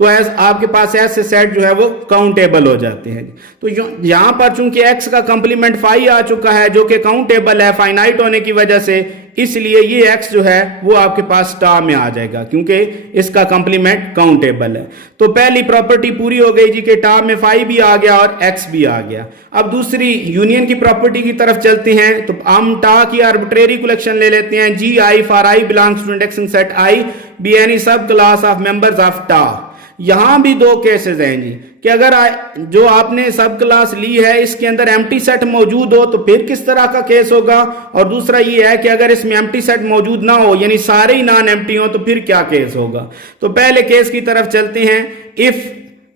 तो आपके पास ऐसे सेट जो है वो काउंटेबल हो जाते हैं। तो यहां पर चूंकि x का कंप्लीमेंट फाई आ चुका है जो कि काउंटेबल है फाइनाइट होने की वजह से, इसलिए ये x जो है वो आपके पास टा में आ जाएगा क्योंकि इसका कंप्लीमेंट काउंटेबल है। तो पहली प्रॉपर्टी पूरी हो गई जी कि टा में फाई भी आ गया और x भी आ गया। अब दूसरी यूनियन की प्रॉपर्टी की तरफ चलते हैं। तो हम टा की आर्बिट्रेरी कलेक्शन ले लेते हैं, G I for I belongs to indexing set I be any सब class of members of tau. यहां भी दो केसेस हैं जी कि अगर जो आपने सब क्लास ली है इसके अंदर एम्प्टी सेट मौजूद हो तो फिर किस तरह का केस होगा, और दूसरा ये है कि अगर इसमें एम्प्टी सेट मौजूद ना हो यानी सारे ही नॉन एम्प्टी हो तो फिर क्या केस होगा। तो पहले केस की तरफ चलते हैं। If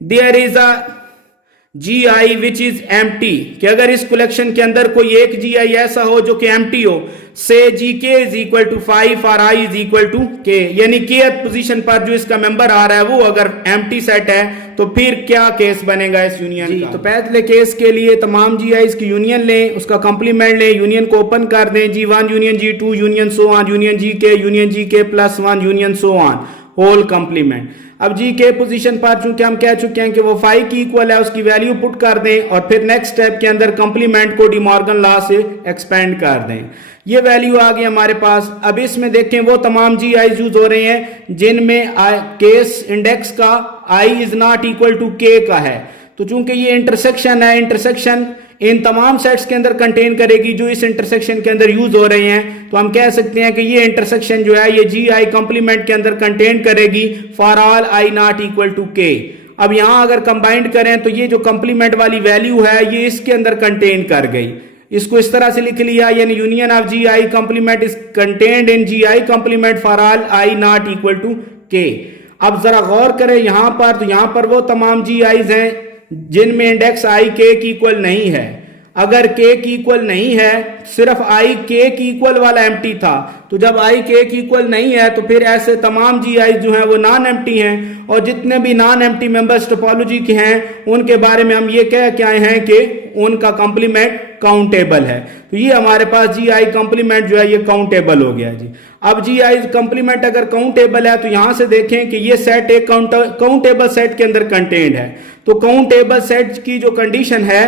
there is a G I which is empty, कि अगर इस कलेक्शन के अंदर कोई एक जी आई ऐसा हो जो कि एम्प्टी हो, से जी के इज इक्वल टू 5 और आई इज इक्वल टू के, यानी के पोजीशन पर जो इसका मेंबर आ रहा है वो अगर एम्प्टी सेट है तो फिर क्या केस बनेगा इस यूनियन का। तो पहले केस के लिए तमाम जी आईज की यूनियन लें, उसका कंप्लीमेंट लें, यूनियन को ओपन कर दें, G1 union G2 union so on union G k plus 1 union so on whole complement. अब जी के पोजीशन पर चूंकि हम कह चुके हैं कि वो 5 की इक्वल है, उसकी वैल्यू पुट कर दें और फिर नेक्स्ट स्टेप के अंदर कंप्लीमेंट को डी मॉर्गन लॉ से एक्सपेंड कर दें। ये वैल्यू आ गई हमारे पास। अब इसमें देखें वो तमाम जी आई यूज हो रहे हैं जिनमें केस इंडेक्स का आई इज नॉट इक्वल टू के का है। तो चूंकि ये इंटरसेक्शन है, इंटरसेक्शन इन तमाम सेट्स के अंदर कंटेन करेगी जो इस इंटरसेक्शन के अंदर यूज हो रहे हैं, तो हम कह सकते हैं कि ये इंटरसेक्शन जो है ये जी आई कंप्लीमेंट के अंदर कंटेन करेगी for all I not equal to K. अब यहां अगर कंबाइंड करें तो ये जो कंप्लीमेंट वाली वैल्यू है ये इसके अंदर कंटेन कर गई। इसको इस तरह से लिख लिया, यानी union of G I complement is contained in G I complement for all I not equal to K. अब जरा गौर करें यहां पर, तो यहां पर वो तमाम जी आईज हैं जिनमें इंडेक्स आई के की इक्वल नहीं है। अगर के की इक्वल नहीं है, सिर्फ आई के की इक्वल वाला एम्प्टी था, तो जब आई के की इक्वल नहीं है तो फिर ऐसे तमाम जी आई जो हैं वो नॉन एम्प्टी हैं, और जितने भी नॉन एम्प्टी मेंबर्स टोपोलॉजी के हैं उनके बारे में हम ये कह के आए हैं कि उनका कंप्लीमेंट काउंटेबल है। तो ये हमारे पास जी आई कंप्लीमेंट जो है ये काउंटेबल हो गया जी। अब जी आई कंप्लीमेंट अगर काउंटेबल है तो यहां से देखें कि ये सेट एक काउंटेबल सेट के अंदर कंटेन्ड है। तो काउंटेबल सेट की जो कंडीशन है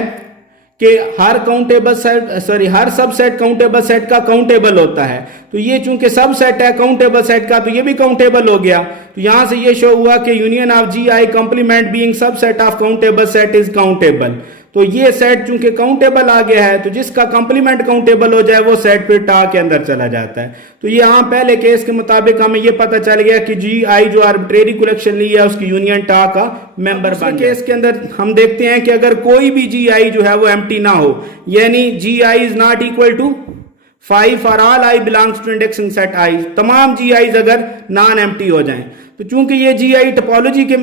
कि हर सब सेट काउंटेबल सेट का काउंटेबल होता है, तो ये चूंकि सब सेट है काउंटेबल सेट का तो ये भी काउंटेबल हो गया। तो यहां से ये शो हुआ कि union of G I complement being sub set of countable set is countable. तो ये सेट चूंकि काउंटेबल आ गया है, तो जिसका कंप्लीमेंट काउंटेबल हो जाए वो सेट फिर टा के अंदर चला जाता है। तो ये यहाँ पहले केस के मुताबिक हमें ये पता चल गया कि जी आई जो आर्बिट्रेरी कलेक्शन ली है उसकी यूनियन टा का मेंबर बन। केस के अंदर हम देखते हैं कि अगर कोई भी जी आई जो है वो एम्प्टी ना हो, यानी G I is not equal to 5 for all I belongs to indexing set I, तमाम जी आईज अगर नॉन एम्प्टी हो जाएं, तो चूंकि ये जी आई टोपोलॉजी के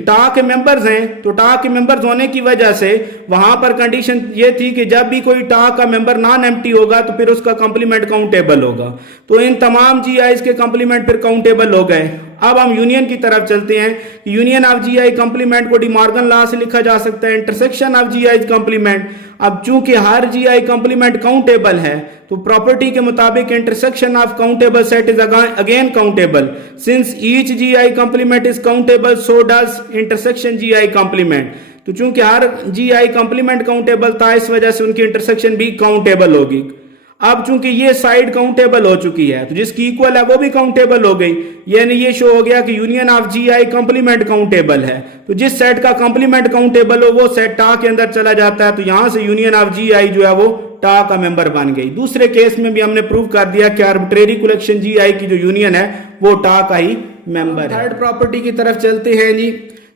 टा के मेंबर्स हैं, तो टा के मेंबर्स होने की वजह से वहां पर कंडीशन ये थी कि जब भी कोई टा का मेंबर नॉन एम्प्टी होगा तो फिर उसका कंप्लीमेंट काउंटेबल होगा। तो इन तमाम जी आईज के कंप्लीमेंट फिर काउंटेबल हो गए। अब हम यूनियन की तरफ चलते हैं। Union of G I complement को डिमॉर्गन लॉ से लिखा जा सकता है intersection of G I complement. अब चूंकि हर जी आई कंप्लीमेंट काउंटेबल है, तो प्रॉपर्टी के मुताबिक intersection of countable set is again countable. Since each G I complement is countable, so does intersection G I complement. तो चूंकि हर जी आई कंप्लीमेंट काउंटेबल था, इस वजह से उनकी इंटरसेक्शन भी काउंटेबल होगी। अब चूंकि ये साइड काउंटेबल हो चुकी है, तो जिसकी इक्वल है वो भी काउंटेबल हो गई, यानी ये शो हो गया कि union of G I complement countable है। तो जिस सेट का कंप्लीमेंट काउंटेबल हो वो सेट टा के अंदर चला जाता है। तो यहां से यूनियन ऑफ जी आई जो है वो टा का मेंबर बन गई। दूसरे केस में भी हमने प्रूव कर दिया कि आर्बिट्रेरी कलेक्शन जी आई की जो यूनियन है वो टा का ही मेंबर है। थर्ड प्रॉपर्टी की तरफ चलते हैं जी,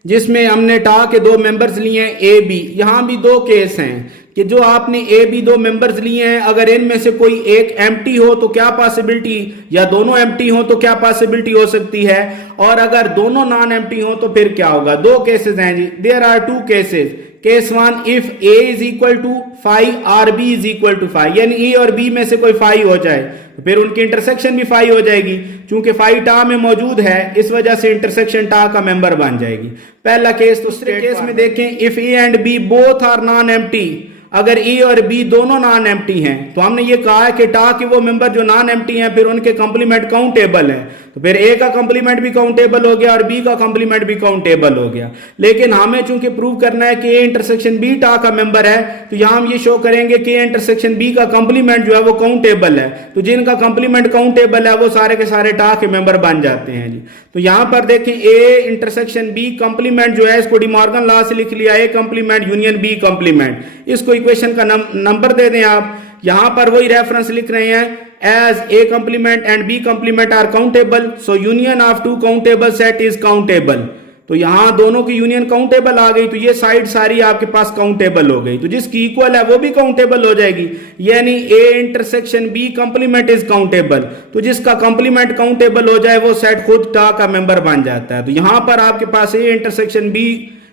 जिसमें हमने टा के दो मेंबर्स लिए हैं ए बी। यहां भी दो केस हैं कि जो आपने ए बी दो मेंबर्स लिए हैं, अगर इनमें से कोई एक एम्प्टी हो तो क्या पॉसिबिलिटी, या दोनों एम्प्टी हो तो क्या पॉसिबिलिटी हो सकती है, और अगर दोनों नॉन एम्प्टी हो तो फिर क्या होगा। दो केसेस हैं जी, there are two cases. Case one, if A is equal to 5 और बी इज इक्वल टू 5, यानी ए और बी में से कोई 5 हो जाए तो फिर उनकी इंटरसेक्शन भी 5 हो जाएगी। चूंकि 5 टा में मौजूद है, इस वजह से इंटरसेक्शन टा का मेंबर बन जाएगी। पहला केस। दूसरे केस में देखें, if A and B both are non empty, अगर ए और बी दोनों नॉन एम्प्टी हैं, तो हमने ये कहा है कि टा के वो मेंबर जो नॉन एम्प्टी हैं फिर उनके कंप्लीमेंट काउंटेबल हैं, तो फिर ए का कंप्लीमेंट भी काउंटेबल हो गया और बी का कंप्लीमेंट भी काउंटेबल हो गया। लेकिन हमें चूंकि प्रूव करना है कि ए इंटरसेक्शन बी टा का मेंबर है, तो यहां हम ये शो करेंगे कि ए इंटरसेक्शन बी का कंप्लीमेंट जो है वो काउंटेबल है। तो जिनका कंप्लीमेंट काउंटेबल है वो सारे के सारे टा के मेंबर बन जाते हैं जी। तो यहां पर देखें, ए इंटरसेक्शन बी कंप्लीमेंट जो है इसको डिमॉर्गन लॉ से लिख लिया, A complement union B complement. इसको इक्वेशन का नंबर दे दें आप। यहां पर वही रेफरेंस लिख रहे हैं, as A complement and B complement are countable, so union of two countable set is countable. तो यहां दोनों की यूनियन काउंटेबल आ गई, तो ये साइड सारी आपके पास काउंटेबल हो गई। तो जिसकी इक्वल है वो भी काउंटेबल हो जाएगी, यानी A intersection B complement is countable. तो जिसका कंप्लीमेंट काउंटेबल हो जाए वो सेट खुद टा का मेंबर बन जाता है। तो यहां पर आपके पास ए इंटरसेक्शन बी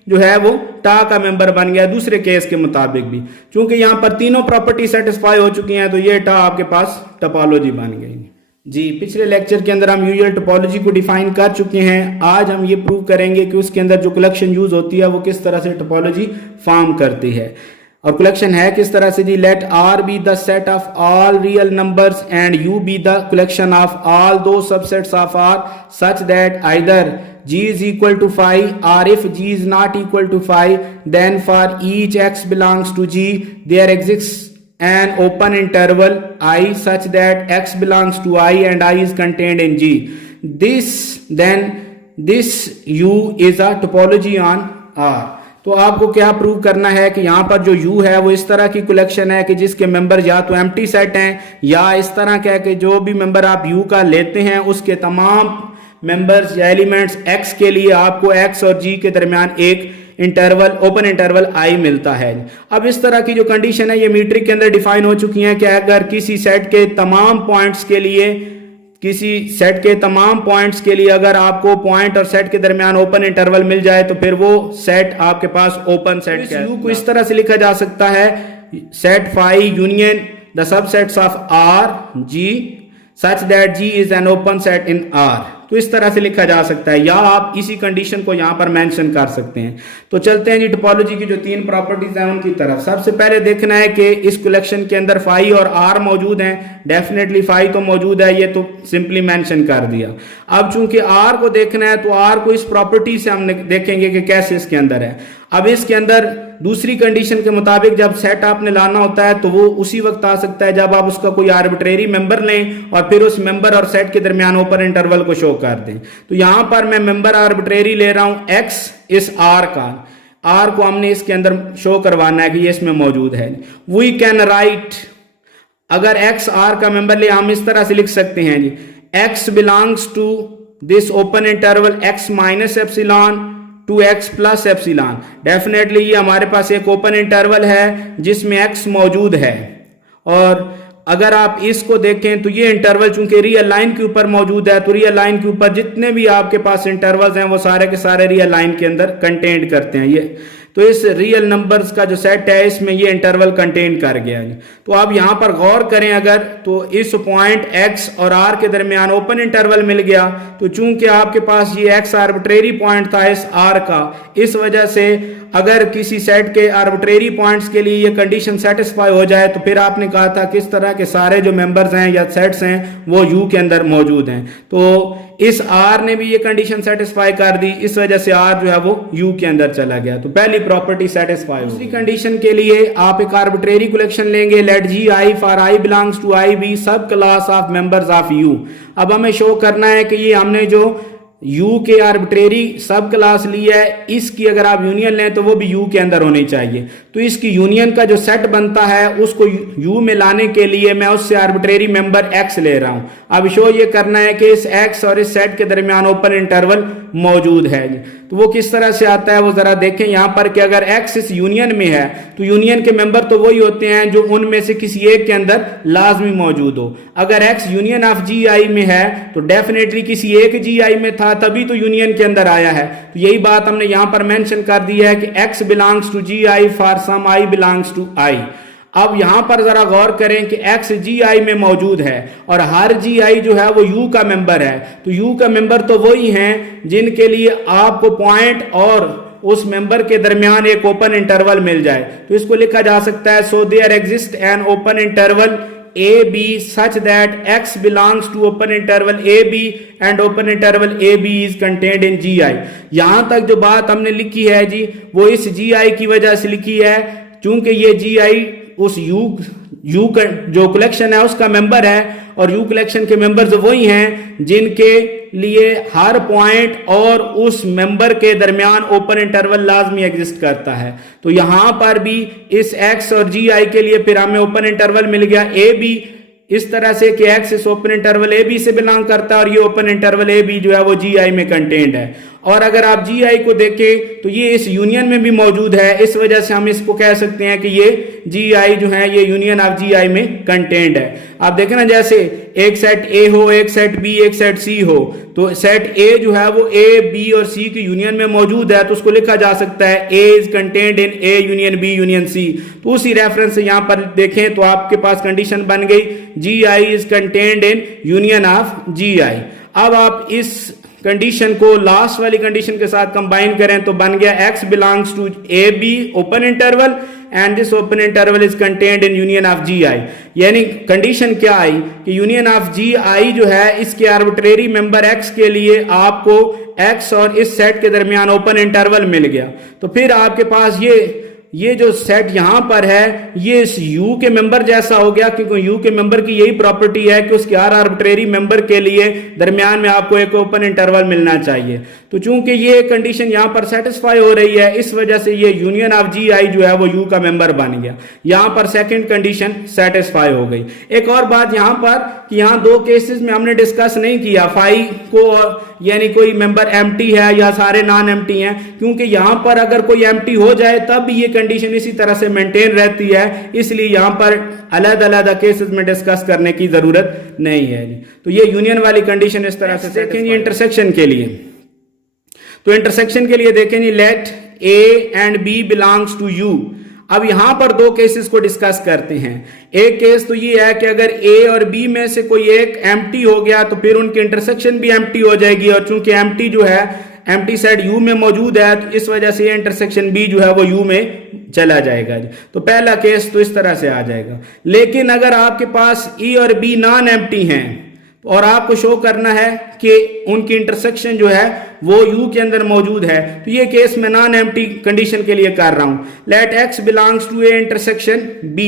जो है वो टा का मेंबर बन गया दूसरे केस के मुताबिक भी। चूंकि यहां पर तीनों प्रॉपर्टी सेटिस्फाई हो चुकी हैं, तो ये टा आपके पास टोपोलॉजी बन गई जी। पिछले लेक्चर के अंदर हम यूजुअल टोपोलॉजी को डिफाइन कर चुके हैं। आज हम ये प्रूव करेंगे कि उसके अंदर जो कलेक्शन यूज होती है वो किस तरह से टोपोलॉजी फॉर्म करती है। और कलेक्शन है किस तरह से जी, let R be the set of all real numbers and U be the collection of all those subsets of R such that either g is equal to 5 or if g is not equal to 5, then for each x belongs to g there exists an open interval I such that x belongs to I and I is contained in g. This u is a topology on R. तो आपको क्या prove करना है कि यहाँ पर जो u है वो इस तरह की कलेक्शन है कि जिसके मेंबर या तो एम्प्टी सेट हैं, या इस तरह का है कि जो भी मेंबर आप u का लेते हैं उसके तमाम मेंबर्स या एलिमेंट्स x के लिए आपको x और g के दरमियान एक इंटरवल, ओपन इंटरवल I मिलता है। अब इस तरह की जो कंडीशन है ये मीट्रिक के अंदर डिफाइन हो चुकी है कि अगर किसी सेट के तमाम पॉइंट्स के लिए अगर आपको पॉइंट और सेट के दरमियान ओपन इंटरवल मिल जाए तो फिर वो सेट आपके पास ओपन सेट है। को इस तरह से लिखा जा सकता है, set phi union the subsets of R G such that G is an open set in R। तो इस तरह से लिखा जा सकता है, या आप इसी कंडीशन को यहां पर मेंशन कर सकते हैं। तो चलते हैं जी टोपोलॉजी की जो तीन प्रॉपर्टीज हैं उनकी तरफ। सबसे पहले देखना है कि इस कलेक्शन के अंदर फाई और आर मौजूद हैं। डेफिनेटली फाई तो मौजूद है, ये तो सिंपली मेंशन कर दिया। अब चूंकि आर को देखना है तो आर को इस प्रॉपर्टी से हम देखेंगे कि कैसे इसके अंदर है। अब इसके अंदर दूसरी कंडीशन के मुताबिक जब सेट आपने लाना होता है तो वो उसी वक्त आ सकता है जब आप उसका कोई आर्बिट्रेरी मेंबर लें और फिर उस मेंबर और सेट के दरमियान ओपन इंटरवल को शो कर दें। तो यहां पर मैं मेंबर आर्बिट्रेरी ले रहा हूं x इस r का। आर को हमने इसके अंदर शो करवाना है कि ये इसमें मौजूद है। वी कैन राइट, अगर एक्स आर का मेंबर ले हम इस तरह से लिख सकते हैं जी, X belongs to this open interval X minus epsilon to X plus epsilon. Definitely ये हमारे पास एक ओपन इंटरवल है जिसमें एक्स मौजूद है, और अगर आप इसको देखें तो ये इंटरवल चूंकि रियल लाइन के ऊपर मौजूद है, तो रियल लाइन के ऊपर जितने भी आपके पास इंटरवल्स हैं वो सारे के सारे रियल लाइन के अंदर कंटेंट करते हैं ये। तो इस रियल नंबर्स का जो सेट है इसमें ये इंटरवल कंटेन कर गया है। तो आप यहां पर गौर करें अगर, तो इस पॉइंट x और r के दरमियान ओपन इंटरवल मिल गया, तो चूंकि आपके पास ये x आर्बिट्रेरी पॉइंट था इस r का, इस वजह से अगर किसी सेट के आर्बिट्रेरी पॉइंट्स के लिए ये कंडीशन सेटिस्फाई हो जाए, तो फिर आपने कहा था किस तरह के सारे जो मेंबर्स हैं या सेट्स हैं वो u के अंदर मौजूद हैं। तो इस r ने भी ये कंडीशन सेटिस्फाई कर दी, इस वजह से r जो है वो u के अंदर चला गया। तो पहली प्रॉपर्टी सेटिस्फाई। दूसरी कंडीशन के लिए आप एक आर्बिट्रेरी कलेक्शन लेंगे, let G I for I belongs to I be sub class of members of U. अब हमें शो करना है कि ये हमने जो U के आर्बिट्रेरी सब क्लास ली है, इसकी अगर आप यूनियन लें तो वो भी U के अंदर होनी चाहिए। तो इसकी यूनियन का जो सेट बनता है उसको U में लाने के लिए मैं उससे आर्बिट्रेरी मेंबर X ले रहा हूं। अब शो ये करना है कि इस X और इस सेट के दरमियान ओपन इंटरवल मौजूद है। तो वो किस तरह से आता है वो जरा देखें यहां पर, कि अगर X इस यूनियन में है तो यूनियन के मेंबर तो वही होते हैं जो उनमें से किसी एक के अंदर लाजमी मौजूद हो। अगर X यूनियन ऑफ जी आई में है तो डेफिनेटली किसी एक जी आई में था तभी तो यूनियन के अंदर आया है। तो यही बात हमने यहां पर मेंशन कर दी है कि X belongs to G I for some I belongs to I। अब यहां पर जरा गौर करें कि X जी आई में मौजूद है और हर जी आई जो है वो U का मेंबर है। तो U का मेंबर तो वही हैं जिनके लिए आपको पॉइंट और उस मेंबर के दरमियान एक ओपन इंटरवल मिल जाए। तो इसको लिखा जा सकता है, so there exist an open interval AB such that X belongs to open interval AB and open interval AB is contained in GI। यहां तक जो बात हमने लिखी है जी वो इस GI की वजह से लिखी है, चूंकि ये GI उस U का जो कलेक्शन है उसका मेंबर है, और U कलेक्शन के मेंबर्स वही हैं जिनके लिए हर पॉइंट और उस मेंबर के दरमियान ओपन इंटरवल लाजमी एग्जिस्ट करता है। तो यहां पर भी इस X और GI के लिए फिर हमें ओपन इंटरवल मिल गया AB, इस तरह से कि X इस ओपन इंटरवल AB से बिलोंग करता है और ये ओपन इंटरवल AB जो है वो GI में कंटेंट है। और अगर आप GI को देखें तो ये इस यूनियन में भी मौजूद है, इस वजह से हम इसको कह सकते हैं कि ये GI जो है ये यूनियन ऑफ GI में कंटेंट है। आप देखें ना, जैसे एक सेट A हो, एक सेट B, एक सेट C हो, तो सेट A जो है वो A, B और C की यूनियन में मौजूद है, तो उसको लिखा जा सकता है A is content in A union B union C। तो उसी रेफरेंस से यहां पर देखें तो आपके पास कंडीशन बन गई GI is content in union of GI। अब आप इस कंडीशन को लास्ट वाली कंडीशन के साथ कंबाइन करें तो बन गया X belongs to AB open interval and this open interval is contained in union of GI। यानी कंडीशन क्या आई कि यूनियन ऑफ GI जो है इसके आर्बिट्रेरी मेंबर X के लिए आपको X और इस सेट के दरमियान ओपन इंटरवल मिल गया। तो फिर आपके पास ये जो सेट यहां पर है ये इस U के मेंबर जैसा हो गया, क्योंकि U के मेंबर की यही प्रॉपर्टी है कि उसके हर आर्बिट्रेरी मेंबर के लिए दरमियान में आपको एक ओपन इंटरवल मिलना चाहिए। तो चूंकि ये कंडीशन यहां पर सेटिस्फाई हो रही है, इस वजह से ये यूनियन ऑफ GI जो है वो U का मेंबर बन गया। यहां पर सेकंड कंडीशन सेटिस्फाई हो गई। एक और बात यहां पर कि यहां दो केसेस में हमने डिस्कस नहीं किया फाई को, यानी कोई मेंबर एम्प्टी है या सारे नॉन एम्प्टी हैं, क्योंकि यहां पर अगर कोई एम्प्टी हो जाए तब ये कंडीशन इसी तरह से मेंटेन रहती है, इसलिए यहां पर अलग-अलग केसेस में डिस्कस करने की जरूरत नहीं है। तो ये यूनियन वाली कंडीशन इस तरह से देखेंगे। इंटरसेक्शन के लिए, तो इंटरसेक्शन के लिए देखेंगे let A and B belongs to U। अब यहां पर दो केसेस को डिस्कस करते हैं। एक केस तो ये है कि अगर A और B में से कोई एक एम्प्टी हो गया तो फिर उनकी इंटरसेक्शन भी एम्प्टी हो जाएगी, और चूंकि एम्प्टी जो है एम्प्टी सेट U में मौजूद है तो इस वजह से इंटरसेक्शन B जो है वो U में चला जाएगा। तो पहला केस तो इस तरह से आ जाएगा। लेकिन अगर आपके पास E और B नॉन एम्प्टी हैं और आपको शो करना है कि उनकी इंटरसेक्शन जो है वो U के अंदर मौजूद है, तो ये केस मैं नॉन एम्प्टी कंडीशन के लिए कर रहा हूं। Let X belongs to A intersection B।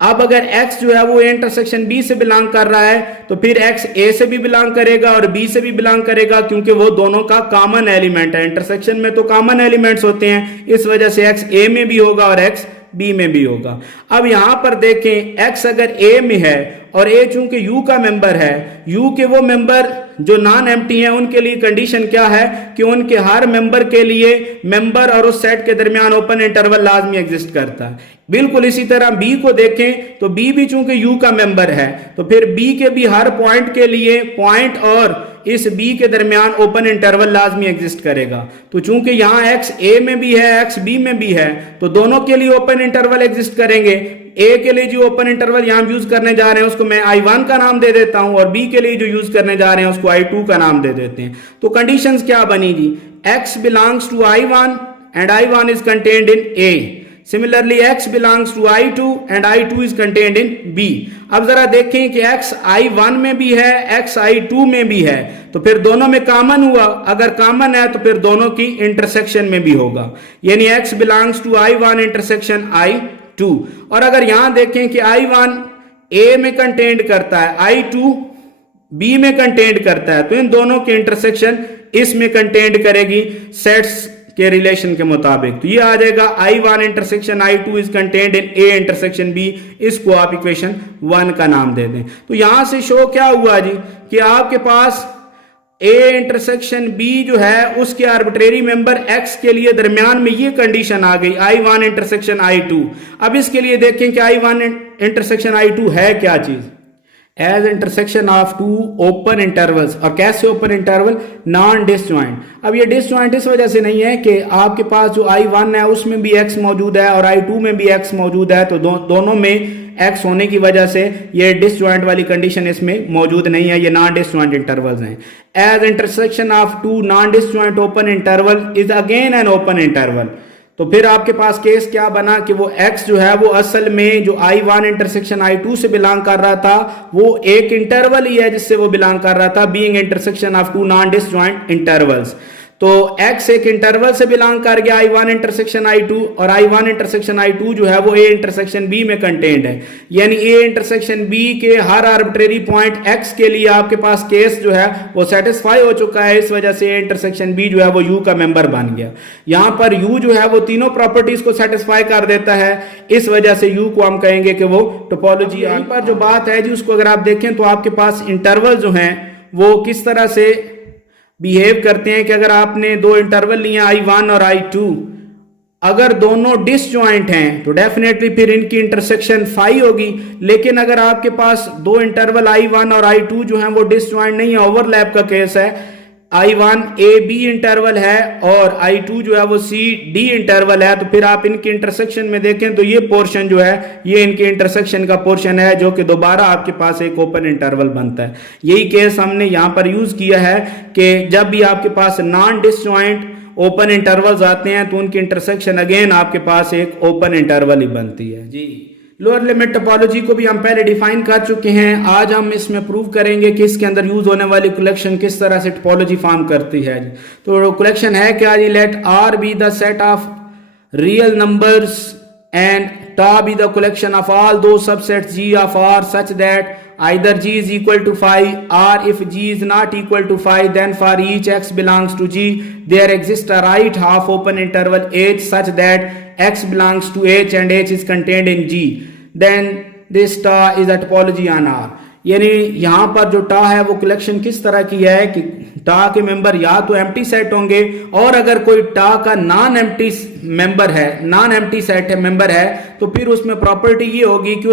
अब अगर x जो है वो a इंटरसेक्शन b से बिलोंग कर रहा है तो फिर x a से भी बिलोंग करेगा और b से भी बिलोंग करेगा, क्योंकि वो दोनों का कॉमन एलिमेंट है। इंटरसेक्शन में तो कॉमन एलिमेंट्स होते हैं, इस वजह से x a में भी होगा और x b में भी होगा। अब यहां पर देखें x अगर a में है और a चूंकि u का मेंबर है, u के वो मेंबर जो नॉन एम्प्टी हैं उनके लिए कंडीशन क्या है कि उनके हर मेंबर के लिए मेंबर और उस सेट के दरमियान ओपन इंटरवल लाजमी एग्जिस्ट करता है। बिल्कुल इसी तरह b को देखें तो b भी चूंकि u का मेंबर है तो फिर b के भी हर पॉइंट के लिए पॉइंट और इस b के दरमियान ओपन इंटरवल लाजमी एग्जिस्ट करेगा। तो चूंकि यहाँ x a में भी है x b में भी है तो दोनों के लिए ओपन इंटरवल एग्जिस्ट करेंगे। a के लिए जो ओपन इंटरवल यहाँ यूज करने जा रहे हैं उसको मैं I1 का नाम दे देता हूं और b के लिए जो यूज करने जा रहे हैं उसको I2 का नाम दे देते हैं। तो कंडीशंस क्या बनी जी, x belongs to I1 and I1 is contained in a। Similarly, x belongs to I2 and I2 is contained in B। अब जरा देखें कि x I1 में भी है x I2 में भी है तो फिर दोनों में कॉमन हुआ, अगर कॉमन है तो फिर दोनों की इंटरसेक्शन में भी होगा, यानी x belongs to I1 intersection I2। और अगर यहां देखें कि I1 A में कंटेंड करता है, I2 B में कंटेंड करता है, तो इन दोनों की इंटरसेक्शन इसमें कंटेंड करेगी सेट्स के रिलेशन के मुताबिक। तो ये आ जाएगा I1 intersection I2 is contained in A intersection B। इसको आप इक्वेशन 1 का नाम दे दें। तो यहां से शो क्या हुआ जी कि आपके पास A इंटरसेक्शन B जो है उसके आर्बिट्रेरी मेंबर X के लिए दरमियान में ये कंडीशन आ गई I1 इंटरसेक्शन I2। अब इसके लिए देखें कि I1 इंटरसेक्शन I2 है क्या चीज, as intersection of two open intervals. और कैसे ओपन इंटरवल, नॉन डिसजॉइंट। अब ये डिसजॉइंट इस वजह से नहीं है कि आपके पास जो I1 है उसमें भी x मौजूद है और I2 में भी x मौजूद है, तो दोनों में x होने की वजह से ये डिसजॉइंट वाली कंडीशन इसमें मौजूद नहीं है, ये नॉन डिसजॉइंट इंटरवल्स हैं। As intersection of two non disjoint open interval is again an open interval. तो फिर आपके पास केस क्या बना कि वो x जो है वो असल में जो I1 इंटरसेक्शन I2 से बिलोंग कर रहा था वो एक इंटरवल ही है जिससे वो बिलोंग कर रहा था, being intersection of two non disjoint intervals. तो x एक इंटरवल से बिलोंग कर गया I1 इंटरसेक्शन I2 और I1 इंटरसेक्शन I2 जो है वो A इंटरसेक्शन B में कंटेंट है, यानी A इंटरसेक्शन B के हर आर्बिट्रेरी पॉइंट x के लिए आपके पास केस जो है वो सेटिस्फाई हो चुका है। इस वजह से A इंटरसेक्शन B जो है वो U का मेंबर बन गया। यहां पर U जो है वो तीनों प्रॉपर्टीज को सेटिस्फाई कर देता है, इस वजह से U को हम कहेंगे कि वो टोपोलॉजी। यहां पर जो बात है जी उसको अगर आप देखें तो आपके पास इंटरवल जो हैं वो किस तरह से बिहेव करते हैं कि अगर आपने दो इंटरवल लिया I1 और I2, अगर दोनों डिसजॉइंट हैं तो डेफिनेटली फिर इनकी इंटरसेक्शन फाई होगी। लेकिन अगर आपके पास दो इंटरवल I1 और I2 जो हैं वो डिसजॉइंट नहीं है, ओवरलैप का केस है, I1 AB इंटरवल है और I2 जो है वो CD इंटरवल है, तो फिर आप इनके इंटरसेक्शन में देखें तो ये पोर्शन जो है ये इनके इंटरसेक्शन का पोर्शन है जो कि दोबारा आपके पास एक ओपन इंटरवल बनता है। यही केस हमने यहाँ पर यूज किया है कि जब भी आपके पास नॉन डिसजॉइंट ओपन इंटरवल्स आते हैं तो उनकी इंटरसेक्शन अगेन आपके पास एक ओपन इंटरवल ही बनती है जी। लोअर लिमिट टोपोलॉजी को भी हम पहले डिफाइन कर चुके हैं, आज हम इसमें प्रूव करेंगे कि इसके अंदर यूज होने वाली कलेक्शन किस तरह से टोपोलॉजी फॉर्म करती है। तो कलेक्शन है क्या जी, let R be the set of real numbers and tau be the collection of all those subsets G of R such that either G is equal to phi, or if G is not equal to phi, then for each x belongs to G there exists a right half open interval H such that x belongs to H and H is contained in G, then this टा is a topology on R। यानी यहाँ पर जो टा है वो collection किस तरह की है कि टा के मेंबर या तो एम्प्टी सेट होंगे, और अगर कोई टा का नॉन एम्प्टी मेंबर है, नॉन एम्प्टी सेट है मेंबर है, तो फिर उसमें प्रॉपर्टी ये होगी कि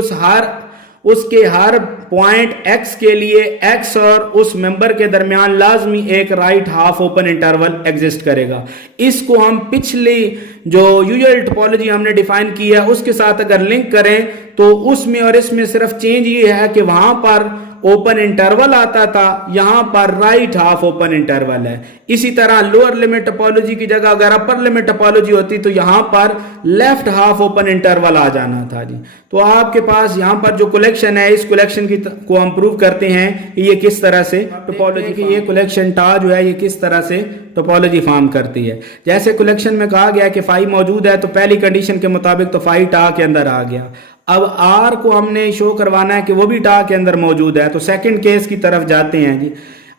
उसके हर पॉइंट x के लिए x और उस मेंबर के दरमियान लाजमी एक right half open interval exist करेगा। इसको हम पिछली जो यूजुअल टोपोलॉजी हमने डिफाइन की है उसके साथ अगर लिंक करें तो उसमें और इसमें सिर्फ चेंज ये है कि वहां पर ओपन इंटरवल आता था, यहां पर राइट हाफ ओपन इंटरवल है। इसी तरह लोअर लिमिट टोपोलॉजी की जगह अगर अपर लिमिट टोपोलॉजी होती तो यहां पर लेफ्ट हाफ ओपन इंटरवल आ जाना था जी। तो आपके पास यहां पर जो कलेक्शन है इस कलेक्शन को हम प्रूव करते हैं कि ये किस तरह से टोपोलॉजी की ये कलेक्शन टा जो है ये किस तरह से टोपोलॉजी फॉर्म करती है। जैसे कलेक्शन में कहा गया कि फाई मौजूद है तो पहली कंडीशन के मुताबिक तो फाई टा के अंदर आ गया। अब आर को हमने शो करवाना है कि वो भी टा के अंदर मौजूद है। तो सेकंड केस की तरफ जाते हैं जी।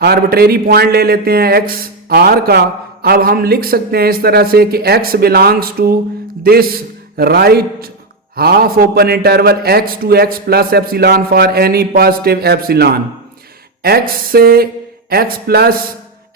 आर्बिट्रेरी पॉइंट ले लेते हैं एक्स आर का। अब हम लिख सकते हैं इस तरह से कि x belongs to this right half open interval x to x plus epsilon for any positive epsilon. x से x प्लस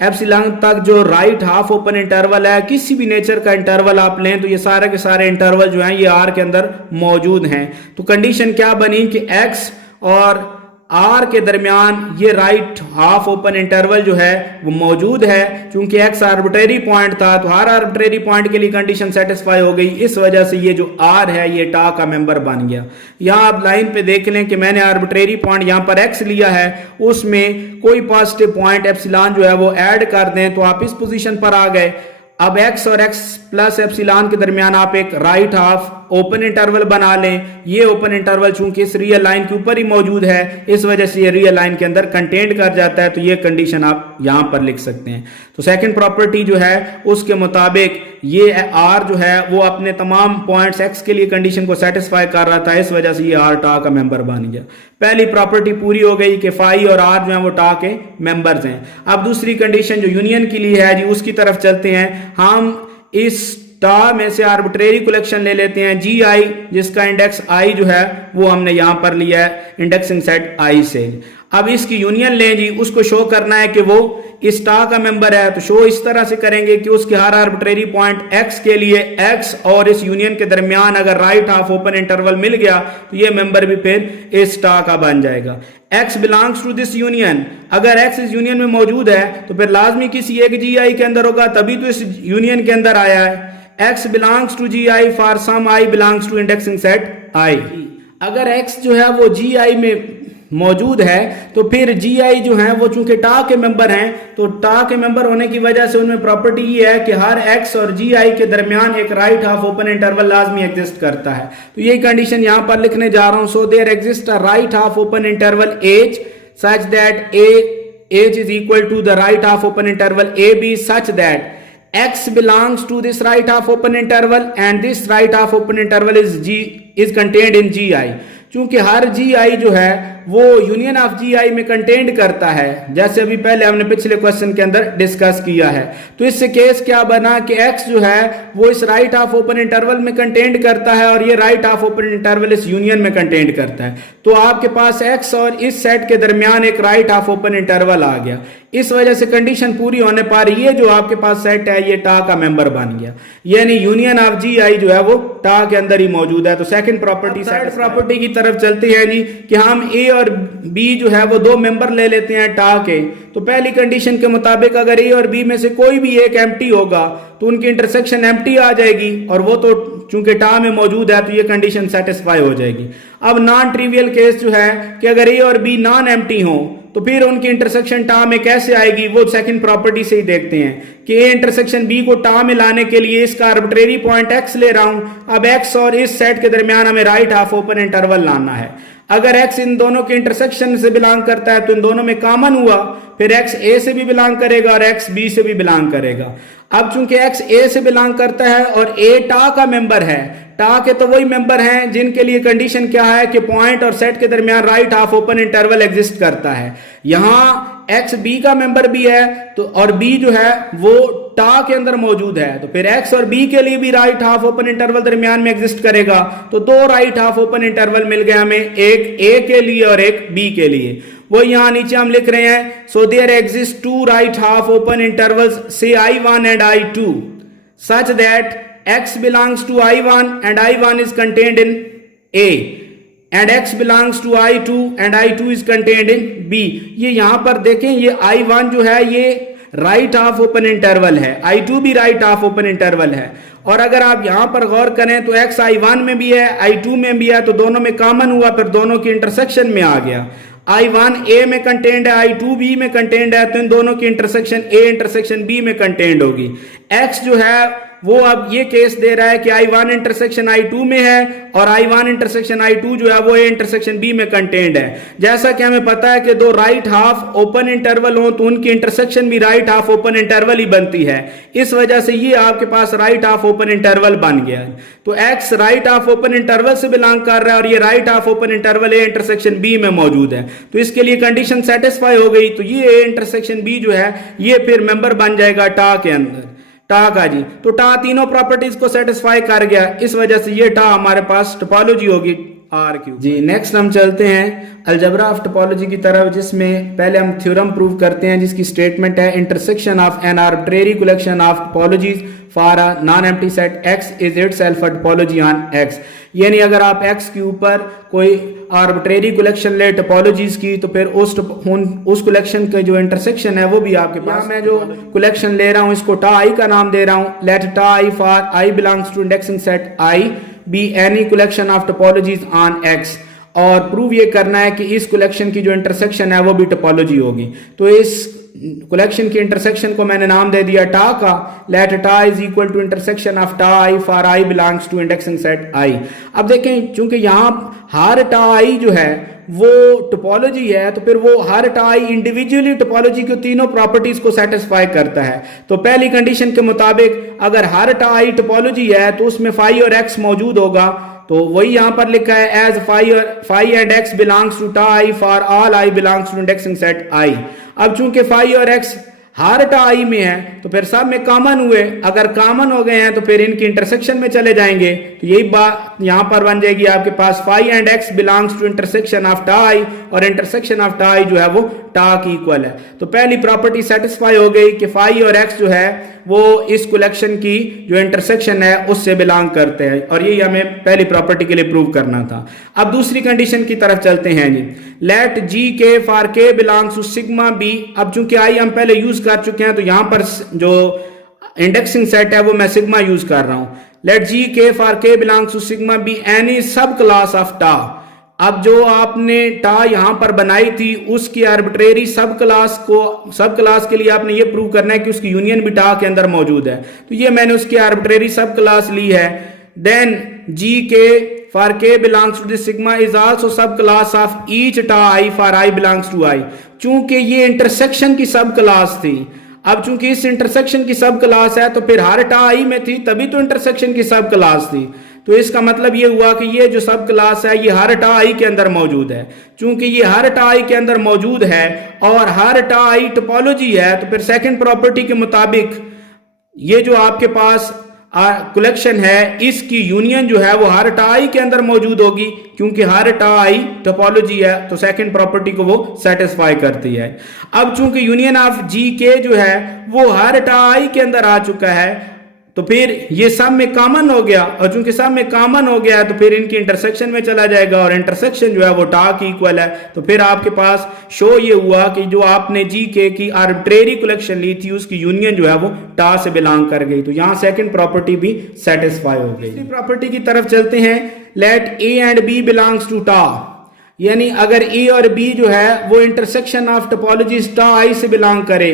एप्सिलॉन तक जो राइट हाफ ओपन इंटरवल है, किसी भी नेचर का इंटरवल आप लें तो ये सारे के सारे इंटरवल जो हैं ये आर के अंदर मौजूद हैं। तो कंडीशन क्या बनी कि x और आर के दरमियान ये राइट हाफ ओपन इंटरवल जो है वो मौजूद है। चूंकि एक्स आर्बिट्रेरी पॉइंट था तो हर आर्बिट्रेरी पॉइंट के लिए कंडीशन सेटिस्फाई हो गई। इस वजह से ये जो आर है ये टा का मेंबर बन गया। यहां आप लाइन पे देख लें कि मैंने आर्बिट्रेरी पॉइंट यहां पर एक्स लिया है, उसमें कोई पॉजिटिव पॉइंट एप्सिलॉन जो है वो ऐड कर दें तो आप इस पोजीशन पर आ गए। अब x और x प्लस एप्सिलॉन के दरमियान आप एक राइट हाफ ओपन इंटरवल बना लें। ये ओपन इंटरवल चूंकि इस रियल लाइन के ऊपर ही मौजूद है, इस वजह से ये रियल लाइन के अंदर कंटेंट कर जाता है। तो ये कंडीशन आप यहां पर लिख सकते हैं। तो सेकंड प्रॉपर्टी जो है उसके मुताबिक ये आर जो है वो अपने तमाम पॉइंट्स एक्स के लिए कंडीशन को सेटिस्फाई कर रहा था, इस वजह से ये आर टा का मेंबर बन गया। पहली प्रॉपर्टी पूरी हो गई कि फाई और आर जो है वो टा के मेंबर्स हैं। अब दूसरी कंडीशन जो यूनियन के लिए है जी उसकी तरफ चलते हैं। हम इस टा में से आर्बिट्रेरी कलेक्शन ले लेते हैं जी आई, जिसका इंडेक्स आई जो है वो हमने यहां पर लिया है इंडेक्सिंग सेट आई से। अब इसकी यूनियन लें जी, उसको शो करना है कि वो इस टा का मेंबर है। तो शो इस तरह से करेंगे कि उसके हर आर्बिट्रेरी पॉइंट एक्स के लिए एक्स और इस यूनियन के दरमियान अगर राइट हाफ ओपन इंटरवल मिल गया तो ये मेंबर भी फिर इस टा का बन जाएगा। x belongs to this union, अगर x इस यूनियन में मौजूद है तो फिर लाजमी किसी एक जी आई के अंदर होगा, तभी तो इस यूनियन के अंदर आया है। x belongs to G I for some i belongs to indexing set i। अगर x जो है वो जी आई में मौजूद है तो फिर जी आई जो है वो चूंकि टा के मेंबर हैं, तो टा के मेंबर होने की वजह से उनमें प्रॉपर्टी ये है कि हर x और जी आई के दरमियान एक राइट हाफ ओपन इंटरवल लाजमी एग्जिस्ट करता है। तो ये कंडीशन यहां पर लिखने जा रहा हूं। So there exist a right half open interval h such that h is equal to the right half open interval ab such that x belongs to this right half open interval and this right half open interval is contained in gi। चूंकि हर जी आई जो है वो union of G आई में content करता है, जैसे अभी पहले हमने पिछले क्वेश्चन के अंदर डिस्कस किया है। तो इससे केस क्या बना कि x जो है वो इस राइट हाफ ओपन इंटरवल में कंटेंट करता है और ये राइट हाफ ओपन इंटरवल इस यूनियन में कंटेंट करता है। तो आपके पास x और इस सेट के दरमियान एक राइट हाफ ओपन इंटरवल आ गया। इस वजह से कंडीशन पूरी होने पर ये जो आपके पास सेट है ये टा का मेंबर बन गया, यानी यूनियन ऑफ जी आई जो है वो टा के अंदर ही मौजूद है। तो सेकंड प्रॉपर्टी, थर्ड प्रॉपर्टी की तरफ चलते हैं जी कि हम ए और बी जो है वो दो मेंबर ले लेते हैं टा के। तो पहली कंडीशन के मुताबिक अगर ए और बी में से कोई भी एक एम्प्टी होगा तो उनकी इंटरसेक्शन एम्प्टी आ जाएगी और वो तो चूंकि टा में मौजूद है तो ये कंडीशन सेटिस्फाई हो जाएगी। अब नॉन ट्रिवियल केस जो है कि अगर ए और बी नॉन एम्प्टी हो तो फिर उनकी इंटरसेक्शन टा में कैसे आएगी, वो सेकंड प्रॉपर्टी से ही देखते हैं कि ए इंटरसेक्शन बी को टा में लाने के लिए इसका आर्बिट्रेरी पॉइंट एक्स ले रहा हूं। अब एक्स और इस सेट के दरमियान हमें राइट हाफ ओपन इंटरवल लाना है। अगर x इन दोनों के इंटरसेक्शन से बिलोंग करता है तो इन दोनों में कॉमन हुआ, फिर x a से भी बिलोंग करेगा और x b से भी बिलोंग करेगा। अब चूंकि x a से बिलोंग करता है और a टा का मेंबर है, टा के तो वही मेंबर हैं जिनके लिए कंडीशन क्या है कि पॉइंट और सेट के दरमियान right half open interval exist करता है। यहां x b का मेंबर भी है तो और b जो है वो टा के अंदर मौजूद है, तो फिर x और b के लिए भी राइट हाफ ओपन इंटरवल दरमियान में एग्जिस्ट करेगा। तो दो राइट हाफ ओपन इंटरवल मिल गए हमें, एक a के लिए और एक b के लिए। वो यहां नीचे हम लिख रहे हैं so there exist two right half open intervals say I1 and I2 such that x belongs to I1 and I1 is contained in A and x belongs to I2 and I2 is contained in B। ये यहां पर देखें ये I1 जो है ये right half open interval है, I2 भी राइट हाफ ओपन इंटरवल है। और अगर आप यहां पर गौर करें तो x I1 में भी है I2 में भी है, तो दोनों में कॉमन हुआ, फिर दोनों की इंटरसेक्शन में आ गया। I1 A में कंटेंड है, I2 B में कंटेंड है, तो इन दोनों की इंटरसेक्शन A इंटरसेक्शन B में कंटेंड होगी। X जो है वो अब ये केस दे रहा है कि I1 इंटरसेक्शन I2 में है और I1 इंटरसेक्शन I2 जो है वो A इंटरसेक्शन B में कंटेन्ड है। जैसा कि हमें पता है कि दो राइट हाफ ओपन इंटरवल हो तो उनकी इंटरसेक्शन भी राइट हाफ ओपन इंटरवल ही बनती है। इस वजह से ये आपके पास राइट हाफ ओपन इंटरवल बन गया है। तो X right half open interval से बिलोंग कर रहा है और ये right half open interval A intersection B में मौजूद है। तो इसके लिए कंडीशन सेटिस्फाई हो गई, तो ये A इंटरसेक्शन B जो है ये फिर मेंबर बन जाएगा टा के अंदर। टा का जी, तो टा तीनों प्रॉपर्टीज को सेटिस्फाई कर गया, इस वजह से ये टा हमारे पास टोपोलॉजी होगी आर क्यू जी। नेक्स्ट हम चलते हैं अलजेब्रा ऑफ टोपोलॉजी की तरफ, जिसमें पहले हम थ्योरम प्रूव करते हैं जिसकी स्टेटमेंट है intersection of an arbitrary collection of topologies for a non empty set X is itself a topology on X। यानी अगर आप X के ऊपर कोई आर्बिट्रेरी कलेक्शन ले टोपोलॉजीज की तो फिर उस कलेक्शन का जो इंटरसेक्शन है वो भी आपके पास। मैं जो कलेक्शन ले रहा हूं इसको टा आई का नाम दे रहा हूं। Let tau I for I belongs to indexing set I be any collection of topologies on X। और प्रूव ये करना है कि इस कलेक्शन की जो इंटरसेक्शन है वो भी टोपोलॉजी होगी। तो इस कलेक्शन की इंटरसेक्शन को मैंने नाम दे दिया टा का। Let tau is equal to intersection of tau I for I belongs to indexing set I. अब देखें, चूंकि यहां हर टा आई जो है वो टोपोलॉजी है तो फिर वो हर टा आई इंडिविजुअली टोपोलॉजी की तीनों प्रॉपर्टीज को सेटिस्फाई करता है। तो पहली कंडीशन के मुताबिक अगर हर टा आई टोपोलॉजी है तो उसमें फाई और एक्स मौजूद होगा। तो वही यहां पर लिखा है as phi and X belongs to tau I for all I belongs to indexing set I. अब चूंकि फाई और एक्स हर टा आई में है तो फिर सब में कॉमन हुए, अगर कॉमन हो गए हैं तो फिर इनकी इंटरसेक्शन में चले जाएंगे। तो यही बात यहां पर बन जाएगी आपके पास phi and X belongs to intersection of tau I, और इंटरसेक्शन ऑफ टा आई जो है वो टा की इक्वल है। तो पहली प्रॉपर्टी सेटिस्फाई हो गई कि फाई और एक्स जो है वो इस कलेक्शन की जो इंटरसेक्शन है उससे बिलोंग करते हैं, और यही हमें पहली प्रॉपर्टी के लिए प्रूव करना था। अब दूसरी कंडीशन की तरफ चलते हैं जी। Late ji K for K belongs to sigma B. अब चूंकि आई हम पहले यूज कर चुके हैं तो यहां पर जो इंडेक्सिंग सेट है वो मैं सिग्मा यूज कर रहा हूं। Late ji K for K belongs to sigma be any सब क्लास ऑफ टा। अब जो आपने टा यहां पर बनाई थी उसकी आर्बिट्रेरी सब क्लास के लिए आपने ये प्रूव करना है कि उसकी यूनियन भी टा के अंदर मौजूद है। तो ये मैंने उसकी आर्बिट्रेरी सब क्लास ली है। Then ji K for K belongs to this sigma is also सब class of each tau I for I belongs to I. चूंकि ये इंटरसेक्शन की सब क्लास थी, अब चूंकि इस इंटरसेक्शन की सब क्लास है तो फिर हर टा आई में थी तभी तो इंटरसेक्शन की सब क्लास थी। तो इसका मतलब ये हुआ कि ये जो सब क्लास है ये हर टा आई के अंदर मौजूद है। चूंकि ये हर टा आई के अंदर मौजूद है और हर टा आई टोपोलॉजी है तो फिर सेकंड प्रॉपर्टी के मुताबिक ये जो आपके पास कलेक्शन है इसकी यूनियन जो है वो हर टा आई के अंदर मौजूद होगी, क्योंकि हर टा आई टोपोलॉजी है तो सेकंड प्रॉपर्टी को वो सेटिस्फाई करती है। अब चूंकि यूनियन ऑफ जी के जो है वो हर टा आई के अंदर आ चुका है तो फिर ये सब में कॉमन हो गया, और चूंकि सब में कॉमन हो गया तो फिर इनकी इंटरसेक्शन में चला जाएगा और इंटरसेक्शन जो है वो टा की इक्वल है। तो फिर आपके पास शो ये हुआ कि जो आपने जी के की आर्बिट्रेरी कलेक्शन ली थी उसकी यूनियन जो है वो टा से बिलोंग कर गई। तो यहां सेकंड प्रॉपर्टी भी सेटिस्फाई हो गई। तीसरी प्रॉपर्टी की तरफ चलते हैं। Let A and B belongs to tau. यानी अगर ए और बी जो है वो इंटरसेक्शन ऑफ टोपोलॉजीज टा आई से बिलोंग करे,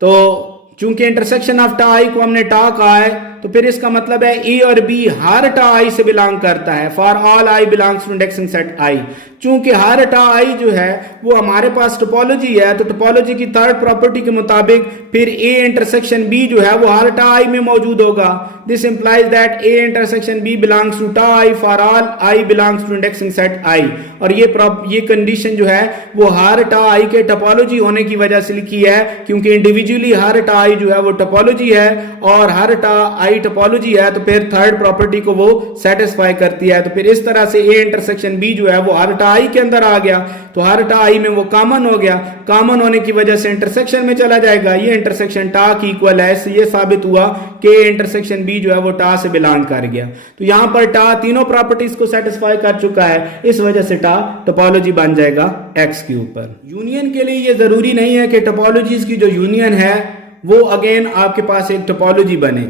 तो चूंकि इंटरसेक्शन ऑफ टा आई को हमने टा कहा है तो फिर इसका मतलब है ए और बी हर टा आई से बिलोंग करता है for all I belongs to indexing set I. चूंकि हर टा आई जो है वो हमारे पास टोपोलॉजी है तो टोपोलॉजी की थर्ड प्रॉपर्टी के मुताबिक फिर ए इंटरसेक्शन बी जो है वो हर टा आई में मौजूद होगा। This implies that A intersection B belongs to tau I for all I belongs to indexing set I. और ये कंडीशन जो है वो हर टा आई के टोपोलॉजी होने की वजह से लिखी है, क्योंकि इंडिविजुअली हर टा आई जो है वो टोपोलॉजी है और हर टा आई टोपोलॉजी है तो फिर थर्ड प्रॉपर्टी को वो सेटिस्फाई करती है। तो फिर इस तरह से ए इंटरसेक्शन बी जो है वो हर टा आई के अंदर आ गया तो हर टा आई में वो कॉमन हो गया, कॉमन होने की वजह से इंटरसेक्शन में चला जाएगा। ये इंटरसेक्शन टा की इक्वल है, इससे ये साबित हुआ कि इंटरसेक्शन बी जो है वो टा से बिलोंग कर गया। तो यहां पर टा तीनों प्रॉपर्टीज को सेटिस्फाई कर चुका है, इस वजह से टा टोपोलॉजी बन जाएगा एक्स के ऊपर। यूनियन के लिए ये जरूरी नहीं है कि टोपोलॉजीज की जो यूनियन है वो अगेन आपके पास एक टोपोलॉजी बने।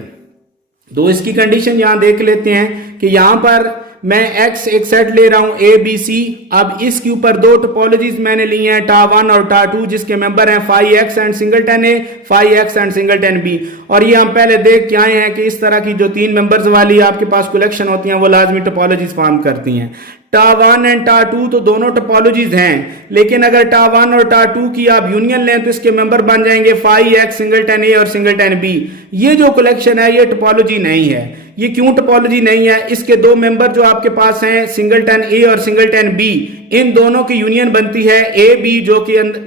तो इसकी कंडीशन यहां देख लेते हैं कि यहां पर मैं x एक सेट ले रहा हूं a b c। अब इसके ऊपर दो टोपोलॉजीज मैंने ली हैं टा1 और टा2 जिसके मेंबर हैं phi x and singleton a, phi x and singleton b। और ये हम पहले देख के आए हैं कि इस तरह की जो 3 मेंबर्स वाली आपके पास कलेक्शन होती हैं वो लाजमी टोपोलॉजीज फॉर्म करती हैं। टा1 एंड टा2 तो दोनों टोपोलॉजीज हैं, लेकिन अगर टा1 और टा2 की आप यूनियन लें तो इसके मेंबर बन जाएंगे फाई x सिंगलटन a और सिंगलटन b। ये जो कलेक्शन है ये टोपोलॉजी नहीं है। ये क्यों टोपोलॉजी नहीं है? इसके दो मेंबर जो आपके पास हैं सिंगलटन a और सिंगलटन b, इन दोनों की यूनियन बनती है a b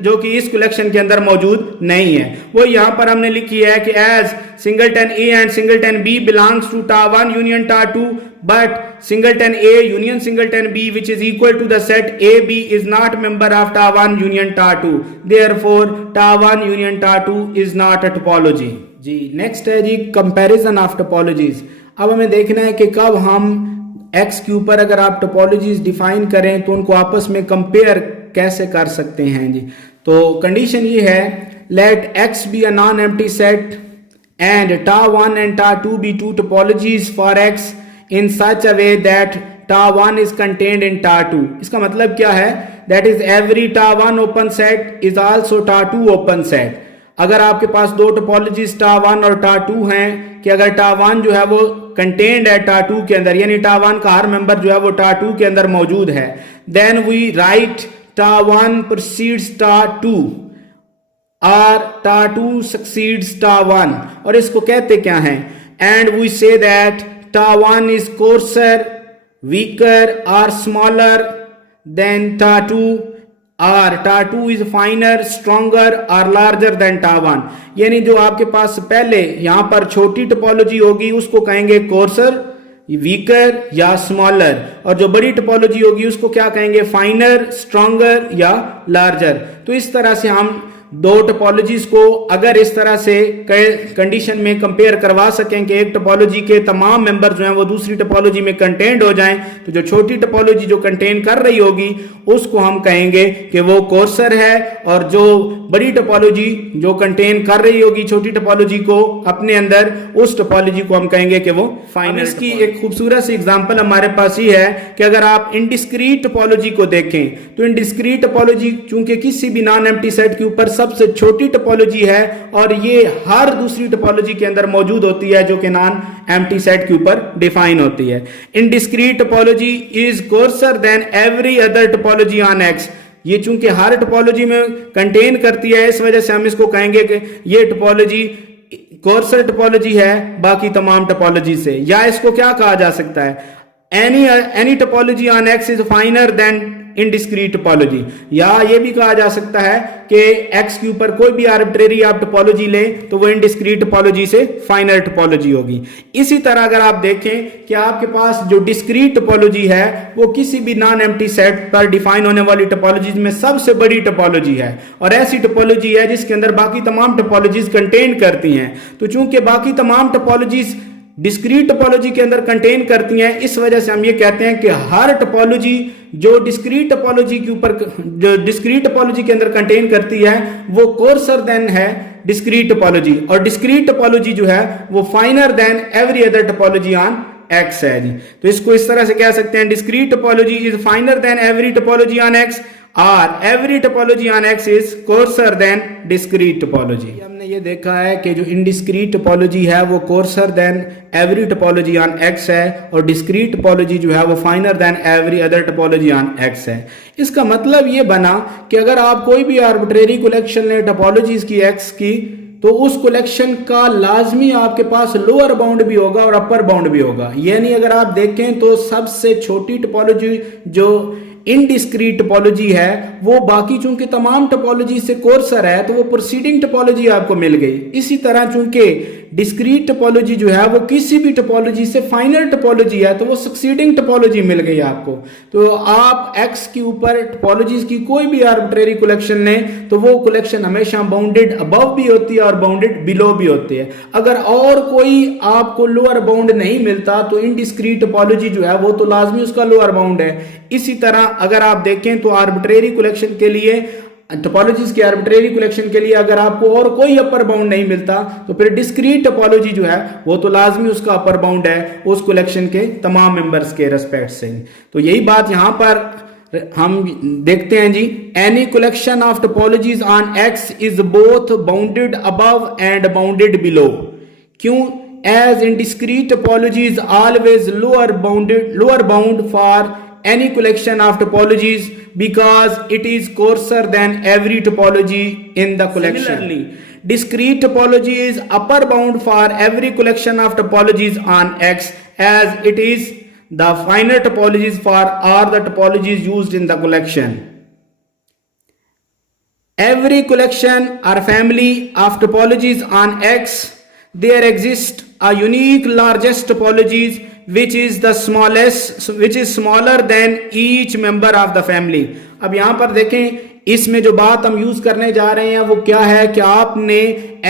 जो कि इस कलेक्शन के अंदर मौजूद नहीं है। वो यहां पर हमने लिखी है कि as singleton a and singleton b belongs to tau one union tau two but singleton A union singleton B which is equal to the set AB is not member of टा1 union टा2, therefore टा1 union टा2 is not a topology। जी next है जी comparison of topologies. अब हमें देखना है कि कब हम x के ऊपर अगर आप टोपोलॉजीज डिफाइन करें तो उनको आपस में कंपेयर कैसे कर सकते हैं जी। तो कंडीशन ये है, let x be a non empty set and tau one and tau two be two topologies for x in such a way that tau one is contained in tau two. इसका मतलब क्या है? that is every टा1 open set is also टा2 open set। अगर आपके पास दो topologies टा1 और टा2 हैं कि अगर टा1 जो है वो कंटेन्ड है टा2 के अंदर, यानी टा1 का हर मेंबर जो है वो टा2 के अंदर मौजूद है, देन वी राइट टा1 precedes टा2 और टा2 succeeds टा1। और इसको कहते क्या है? एंड वी से दैट टा1 is coarser, weaker or smaller than टा2 or टा2 is finer, stronger or larger than टा1। यानी जो आपके पास पहले यहां पर छोटी टोपोलॉजी होगी उसको कहेंगे कोर्सर, वीकर या स्मॉलर, और जो बड़ी टोपोलॉजी होगी उसको क्या कहेंगे? फाइनर, स्ट्रॉन्गर या लार्जर। तो इस तरह से हम दो टोपोलॉजीज को अगर इस तरह से कंडीशन में कंपेयर करवा सकें कि एक टोपोलॉजी के तमाम मेंबर जो हैं वो दूसरी टोपोलॉजी में कंटेन्ड हो जाएं, तो जो छोटी टोपोलॉजी जो कंटेन कर रही होगी उसको हम कहेंगे कि वो कोर्सर है, और जो बड़ी टोपोलॉजी जो कंटेन कर रही होगी छोटी टोपोलॉजी को अपने अंदर, उस टोपोलॉजी को हम कहेंगे कि वो फाइनल। इसकी एक खूबसूरत सी एग्जांपल हमारे पास ही है कि अगर आप इनडिस्क्रीट टोपोलॉजी को देखें तो इनडिस्क्रीट टोपोलॉजी चूंकि किसी भी नॉन एम्प्टी सेट के ऊपर सबसे छोटी टोपोलॉजी है और ये हर दूसरी टोपोलॉजी के अंदर मौजूद होती है जो कि नॉन एम्प्टी सेट के ऊपर डिफाइन होती है। Indiscrete topology is coarser than every other topology on X. ये चूंकि हर टोपोलॉजी में कंटेन करती है इस वजह से हम इसको कहेंगे कि ये टोपोलॉजी कोर्सर टोपोलॉजी है बाकी तमाम टोपोलॉजी से। या इसको क्या कहा जा सकता है? Any topology on X is finer than indiscrete topology. या ये भी कहा जा सकता है कि x के ऊपर कोई भी आर्बिट्रेरी आप टोपोलॉजी लें तो वो इनडिस्क्रीट टोपोलॉजी से फाइनल टोपोलॉजी होगी। इसी तरह अगर आप देखें कि आपके पास जो डिस्क्रीट टोपोलॉजी है वो किसी भी नॉन एम्प्टी सेट पर डिफाइन होने वाली टोपोलॉजीज में सबसे बड़ी टोपोलॉजी है, और ऐसी टोपोलॉजी है जिसके अंदर बाकी तमाम टोपोलॉजीज कंटेन करती हैं। तो चूंकि बाकी तमाम टोपोलॉजीज डिस्क्रीट टोपोलॉजी के अंदर कंटेन करती हैं, इस वजह से हम ये कहते हैं कि हर टोपोलॉजी जो डिस्क्रीट टोपोलॉजी के ऊपर जो डिस्क्रीट टोपोलॉजी के अंदर कंटेन करती है वो कोर्सर देन है डिस्क्रीट टोपोलॉजी, और डिस्क्रीट टोपोलॉजी जो है वो finer than every other topology on X है जी। तो इसको इस तरह से कह सकते हैं, discrete topology is finer than every topology on X और every topology on X is coarser than discrete topology. हमने ये देखा है कि जो इनडिस्क्रीट टोपोलॉजी है वो coarser than every topology on X है, और डिस्क्रीट टोपोलॉजी जो है वो finer than every other topology on X है। इसका मतलब ये बना कि अगर आप कोई भी आर्बिट्रेरी कलेक्शन लें टोपोलॉजीज की एक्स की, तो उस कलेक्शन का लाजमी आपके पास लोअर बाउंड भी होगा और अपर बाउंड भी होगा। यानी अगर आप देखें तो सबसे छोटी टोपोलॉजी जो इनडिस्क्रीट टोपोलॉजी है वो बाकी चूंकि तमाम टोपोलॉजी से कोर्सर है तो वो प्रोसीडिंग टोपोलॉजी आपको मिल गई। इसी तरह चूंकि डिस्क्रीट टोपोलॉजी जो है वो किसी भी टोपोलॉजी से फाइनल टोपोलॉजी है तो वो सक्सीडिंग टोपोलॉजी मिल गई आपको। तो आप एक्स के ऊपर टोपोलॉजीज की कोई भी आर्बिट्रेरी कलेक्शन लें तो वो कलेक्शन हमेशा बाउंडेड अबव भी होती है और बाउंडेड बिलो भी होती है। अगर और कोई आपको लोअर बाउंड नहीं मिलता तो इनडिस्क्रीट टोपोलॉजी जो है वो तो लाजमी उसका लोअर बाउंड है। इसी तरह अगर आप देखें तो आर्बिट्रेरी कलेक्शन के लिए टोपोलॉजीज की आर्बिट्रेरी कलेक्शन के लिए अगर आपको और कोई अपर बाउंड नहीं मिलता तो फिर डिस्क्रीट टोपोलॉजी जो है वो तो लाजमी उसका अपर बाउंड है उस कलेक्शन के तमाम मेंबर्स के रेस्पेक्ट से। तो यही बात यहां पर हम देखते हैं जी, any collection of topologies on X is both bounded above and bounded below. क्यों? As in discrete topologies always lower bound for any collection of topologies because it is coarser than every topology in the collection. Similarly, discrete topology is upper bound for every collection of topologies on X as it is the finer topologies for all the topologies used in the collection. Every collection or family of topologies on X, there exists a unique largest topologies which is smaller than each member of the family. अब यहां पर देखें, इसमें जो बात हम use करने जा रहे हैं वो क्या है कि आपने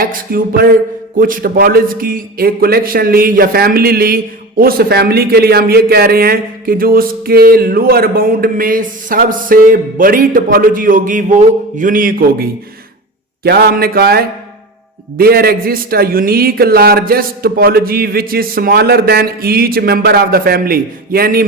एक्स के ऊपर कुछ टोपोलॉजी की एक कलेक्शन ली या फैमिली ली, उस फैमिली के लिए हम ये कह रहे हैं कि जो उसके लोअर बाउंड में सबसे बड़ी टोपोलॉजी होगी वो यूनिक होगी। क्या हमने कहा है? There exists a unique largest topology which is smaller than each member of the family. यानी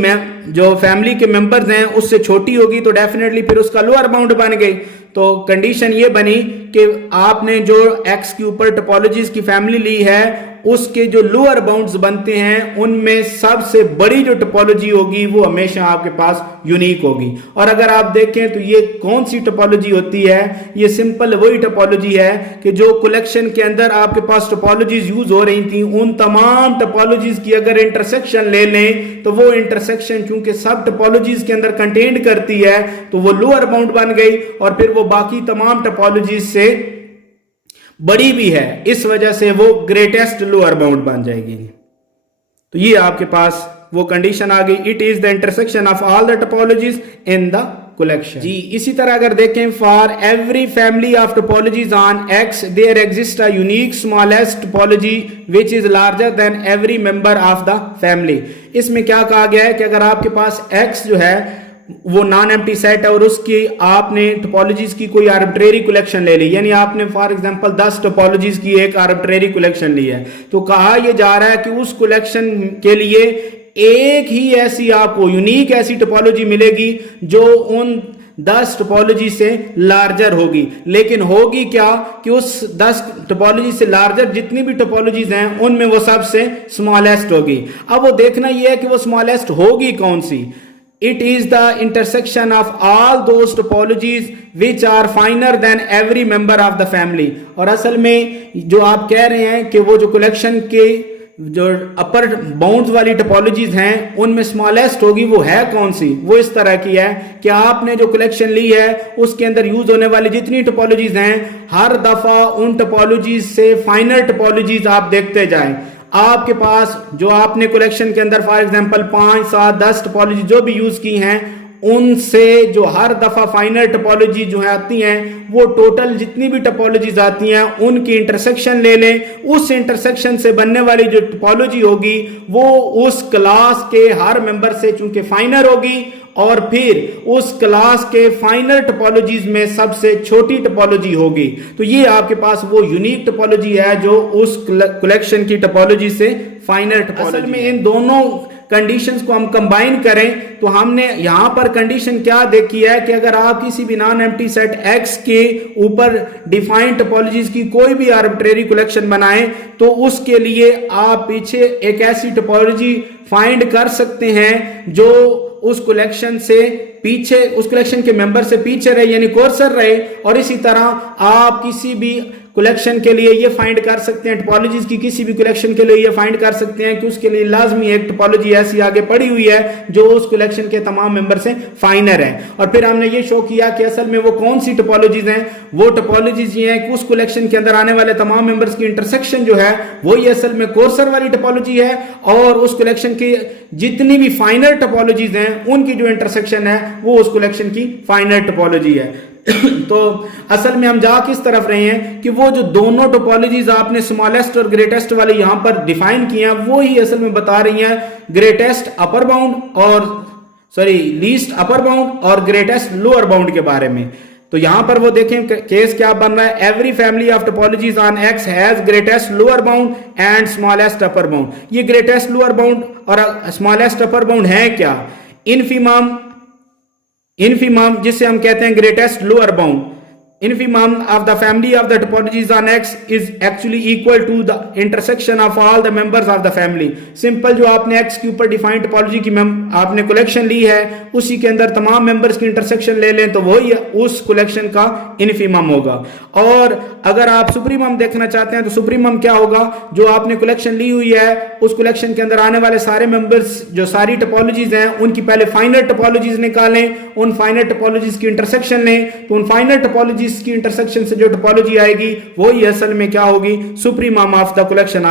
जो फैमिली के मेंबर्स हैं उससे छोटी होगी तो डेफिनेटली फिर उसका लोअर बाउंड बन गई। तो कंडीशन ये बनी कि आपने जो एक्स के ऊपर टोपोलॉजीज की फैमिली ली है उसके जो लोअर बाउंड्स बनते हैं उनमें सबसे बड़ी जो टोपोलॉजी होगी वो हमेशा आपके पास यूनिक होगी। और अगर आप देखें तो ये कौन सी टोपोलॉजी होती है? ये सिंपल वही टोपोलॉजी है कि जो कलेक्शन के अंदर आपके पास टोपोलॉजीज यूज हो रही थी उन तमाम टोपोलॉजीज की अगर इंटरसेक्शन ले लें तो वो इंटरसेक्शन चूंकि सब टोपोलॉजीज के अंदर कंटेंट करती है तो वो लोअर बाउंड बन गई और फिर वो बाकी तमाम टोपोलॉजीज से बड़ी भी है, इस वजह से वो ग्रेटेस्ट लोअर बाउंड बन जाएगी। तो ये आपके पास वो कंडीशन आ गई, it is the intersection of all the topologies in the collection. जी इसी तरह अगर देखें, for every family of topologies on X there exist a unique smallest topology which is larger than every member of the family. इसमें क्या कहा गया है कि अगर आपके पास एक्स जो है वो नॉन एम्प्टी सेट है और उसकी आपने टोपोलॉजीज की कोई आर्बिट्रेरी कलेक्शन ले ली, यानी आपने फॉर एग्जांपल 10 टोपोलॉजीज की एक आर्बिट्रेरी कलेक्शन ली है, तो कहा यह जा रहा है कि उस कलेक्शन के लिए एक ही ऐसी आपको यूनिक ऐसी टोपोलॉजी मिलेगी जो उन 10 टोपोलॉजी से लार्जर होगी। लेकिन होगी क्या कि उस 10 टोपोलॉजी से लार्जर जितनी भी टोपोलॉजीज हैं उनमें वो सबसे स्मॉलेस्ट होगी। अब वो देखना यह है कि वो स्मॉलेस्ट होगी कौन सी। It is the intersection of all those topologies which are finer than every member of the family। और असल में जो आप कह रहे हैं कि वो जो कलेक्शन के जो अपर बाउंड्स वाली टोपोलॉजीज हैं उनमें स्मॉलेस्ट होगी, वो है कौन सी? वो इस तरह की है कि आपने जो कलेक्शन ली है उसके अंदर यूज होने वाली जितनी टोपोलॉजीज हैं हर दफा उन टोपोलॉजीज से फाइनर टोपोलॉजीज आप देखते जाएं। आपके पास जो आपने कलेक्शन के अंदर फॉर एग्जांपल 5, 7, 10 टोपोलॉजी जो भी यूज की हैं उनसे जो हर दफा फाइनल टोपोलॉजी जो है आती हैं वो टोटल जितनी भी टोपोलॉजीज आती हैं उनकी इंटरसेक्शन ले लें, उस इंटरसेक्शन से बनने वाली जो टोपोलॉजी होगी वो उस क्लास के हर मेंबर से चूंकि फाइनल होगी और फिर उस क्लास के फाइनल टोपोलॉजीज में सबसे छोटी टोपोलॉजी होगी। तो ये आपके पास वो यूनिक टोपोलॉजी है जो उस कलेक्शन की टोपोलॉजी से फाइनल टोपोलॉजी। असल में इन दोनों कंडीशंस को हम कंबाइन करें तो हमने यहां पर कंडीशन क्या देखी है कि अगर आप किसी भी नॉन एम्प्टी सेट एक्स के ऊपर डिफाइंड टोपोलॉजीज की कोई भी आर्बिट्रेरी कलेक्शन बनाएं तो उसके लिए आप पीछे एक ऐसी टोपोलॉजी फाइंड कर सकते हैं जो उस कलेक्शन से पीछे, उस कलेक्शन के मेंबर से पीछे रहे यानी कोर्सर रहे। और इसी तरह आप किसी भी कलेक्शन के लिए ये फाइंड कर सकते हैं, टोपोलॉजीज की किसी भी कलेक्शन के लिए ये फाइंड कर सकते हैं कि उसके लिए लाजमी एक टोपोलॉजी ऐसी आगे पड़ी हुई है जो उस कलेक्शन के तमाम मेंबर से फाइनर है। और फिर हमने ये शो किया कि असल में वो कौन सी टोपोलॉजीज हैं। वो टोपोलॉजीज ये हैं कि उस कलेक्शन के अंदर आने वाले तमाम मेंबर्स की इंटरसेक्शन जो है वो ये असल में कोर्सर वाली टोपोलॉजी है और उस कलेक्शन की जितनी भी फाइनल टोपोलॉजीज हैं उनकी जो इंटरसेक्शन है वो उस कलेक्शन की फाइनल टोपोलॉजी है। तो असल में हम जा किस तरफ रहे हैं कि वो जो दोनों टोपोलॉजीज आपने स्मॉलेस्ट और ग्रेटेस्ट वाले यहां पर डिफाइन किए हैं वो ही असल में बता रही हैं ग्रेटेस्ट अपर बाउंड और लीस्ट अपर बाउंड और ग्रेटेस्ट लोअर बाउंड के बारे में। तो यहां पर वो देखें केस क्या बन रहा है, every family of topologies on x has greatest lower bound and smallest upper bound. ये ग्रेटेस्ट लोअर बाउंड और स्मॉलेस्ट अपर बाउंड है क्या, इनफीमम जिसे हम कहते हैं greatest lower bound, infimum of the family of the topologies on X is actually equal to the intersection of all the members of the family। Simple जो आपने X के ऊपर डिफाइंड टोपोलॉजी की आपने कलेक्शन ली है उसी के अंदर तमाम मेंबर्स की इंटरसेक्शन ले लें तो वही उस कलेक्शन का इनफीमम होगा। और अगर आप सुप्रीमम देखना चाहते हैं तो सुप्रीमम क्या होगा, जो आपने कलेक्शन ली हुई है उस कलेक्शन के अंदर आने वाले सारे मेंबर्स जो सारी टोपोलॉजीज हैं उनकी पहले फाइनल टोपोलॉजीज निकालें, उन फाइनल टोपोलॉजीज की इंटरसेक्शन लें, तो उन फाइनल टोपोलॉजीज की इंटरसेक्शन से जो टोपोलॉजी आएगी वो ही असल में क्या होगी, supremum of the collection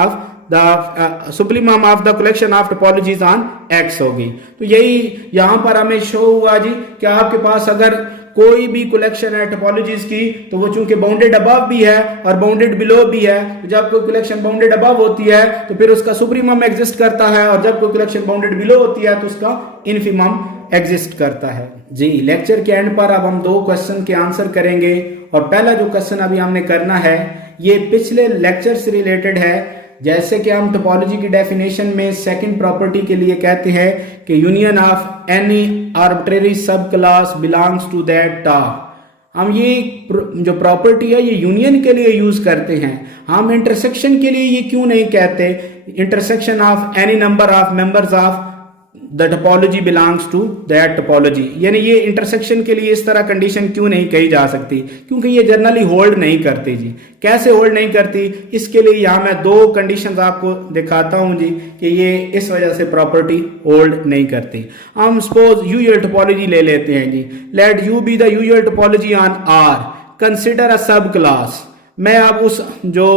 of topologies on x होगी। तो यही यहां पर हमें शो हुआ जी कि आपके पास अगर कोई भी कलेक्शन है टोपोलॉजीज की तो वो चूंकि बाउंडेड अबव भी है और बाउंडेड बिलो भी है, तो जब कोई कलेक्शन बाउंडेड अबव होती है तो फिर उसका सुप्रीमम एग्जिस्ट करता है और जब कोई कलेक्शन बाउंडेड बिलो होती है तो उसका इनफीमम एग्जिस्ट करता है। जी लेक्चर के एंड पर अब हम 2 क्वेश्चन के आंसर करेंगे और पहला जो क्वेश्चन अभी हमने करना है ये पिछले लेक्चर से रिलेटेड है। जैसे कि हम टोपोलॉजी की डेफिनेशन में सेकंड प्रॉपर्टी के लिए कहते हैं कि यूनियन ऑफ एनी आर्बिट्रेरी सब क्लास बिलोंग्स टू दैट टा। हम ये जो प्रॉपर्टी है ये यूनियन के लिए यूज करते हैं, हम इंटरसेक्शन के लिए ये क्यों नहीं कहते, intersection of any number of members of the topology belongs to that topology. यानी ये इंटरसेक्शन के लिए इस तरह कंडीशन क्यों नहीं कही जा सकती, क्योंकि ये जनरली होल्ड नहीं करती जी। कैसे होल्ड नहीं करती, इसके लिए यहां मैं 2 कंडीशंस आपको दिखाता हूं जी कि ये इस वजह से प्रॉपर्टी होल्ड नहीं करती। हम सपोज यूजुअल टोपोलॉजी ले लेते हैं जी, let U be the usual topology on R, consider a sub class. मैं अब उस जो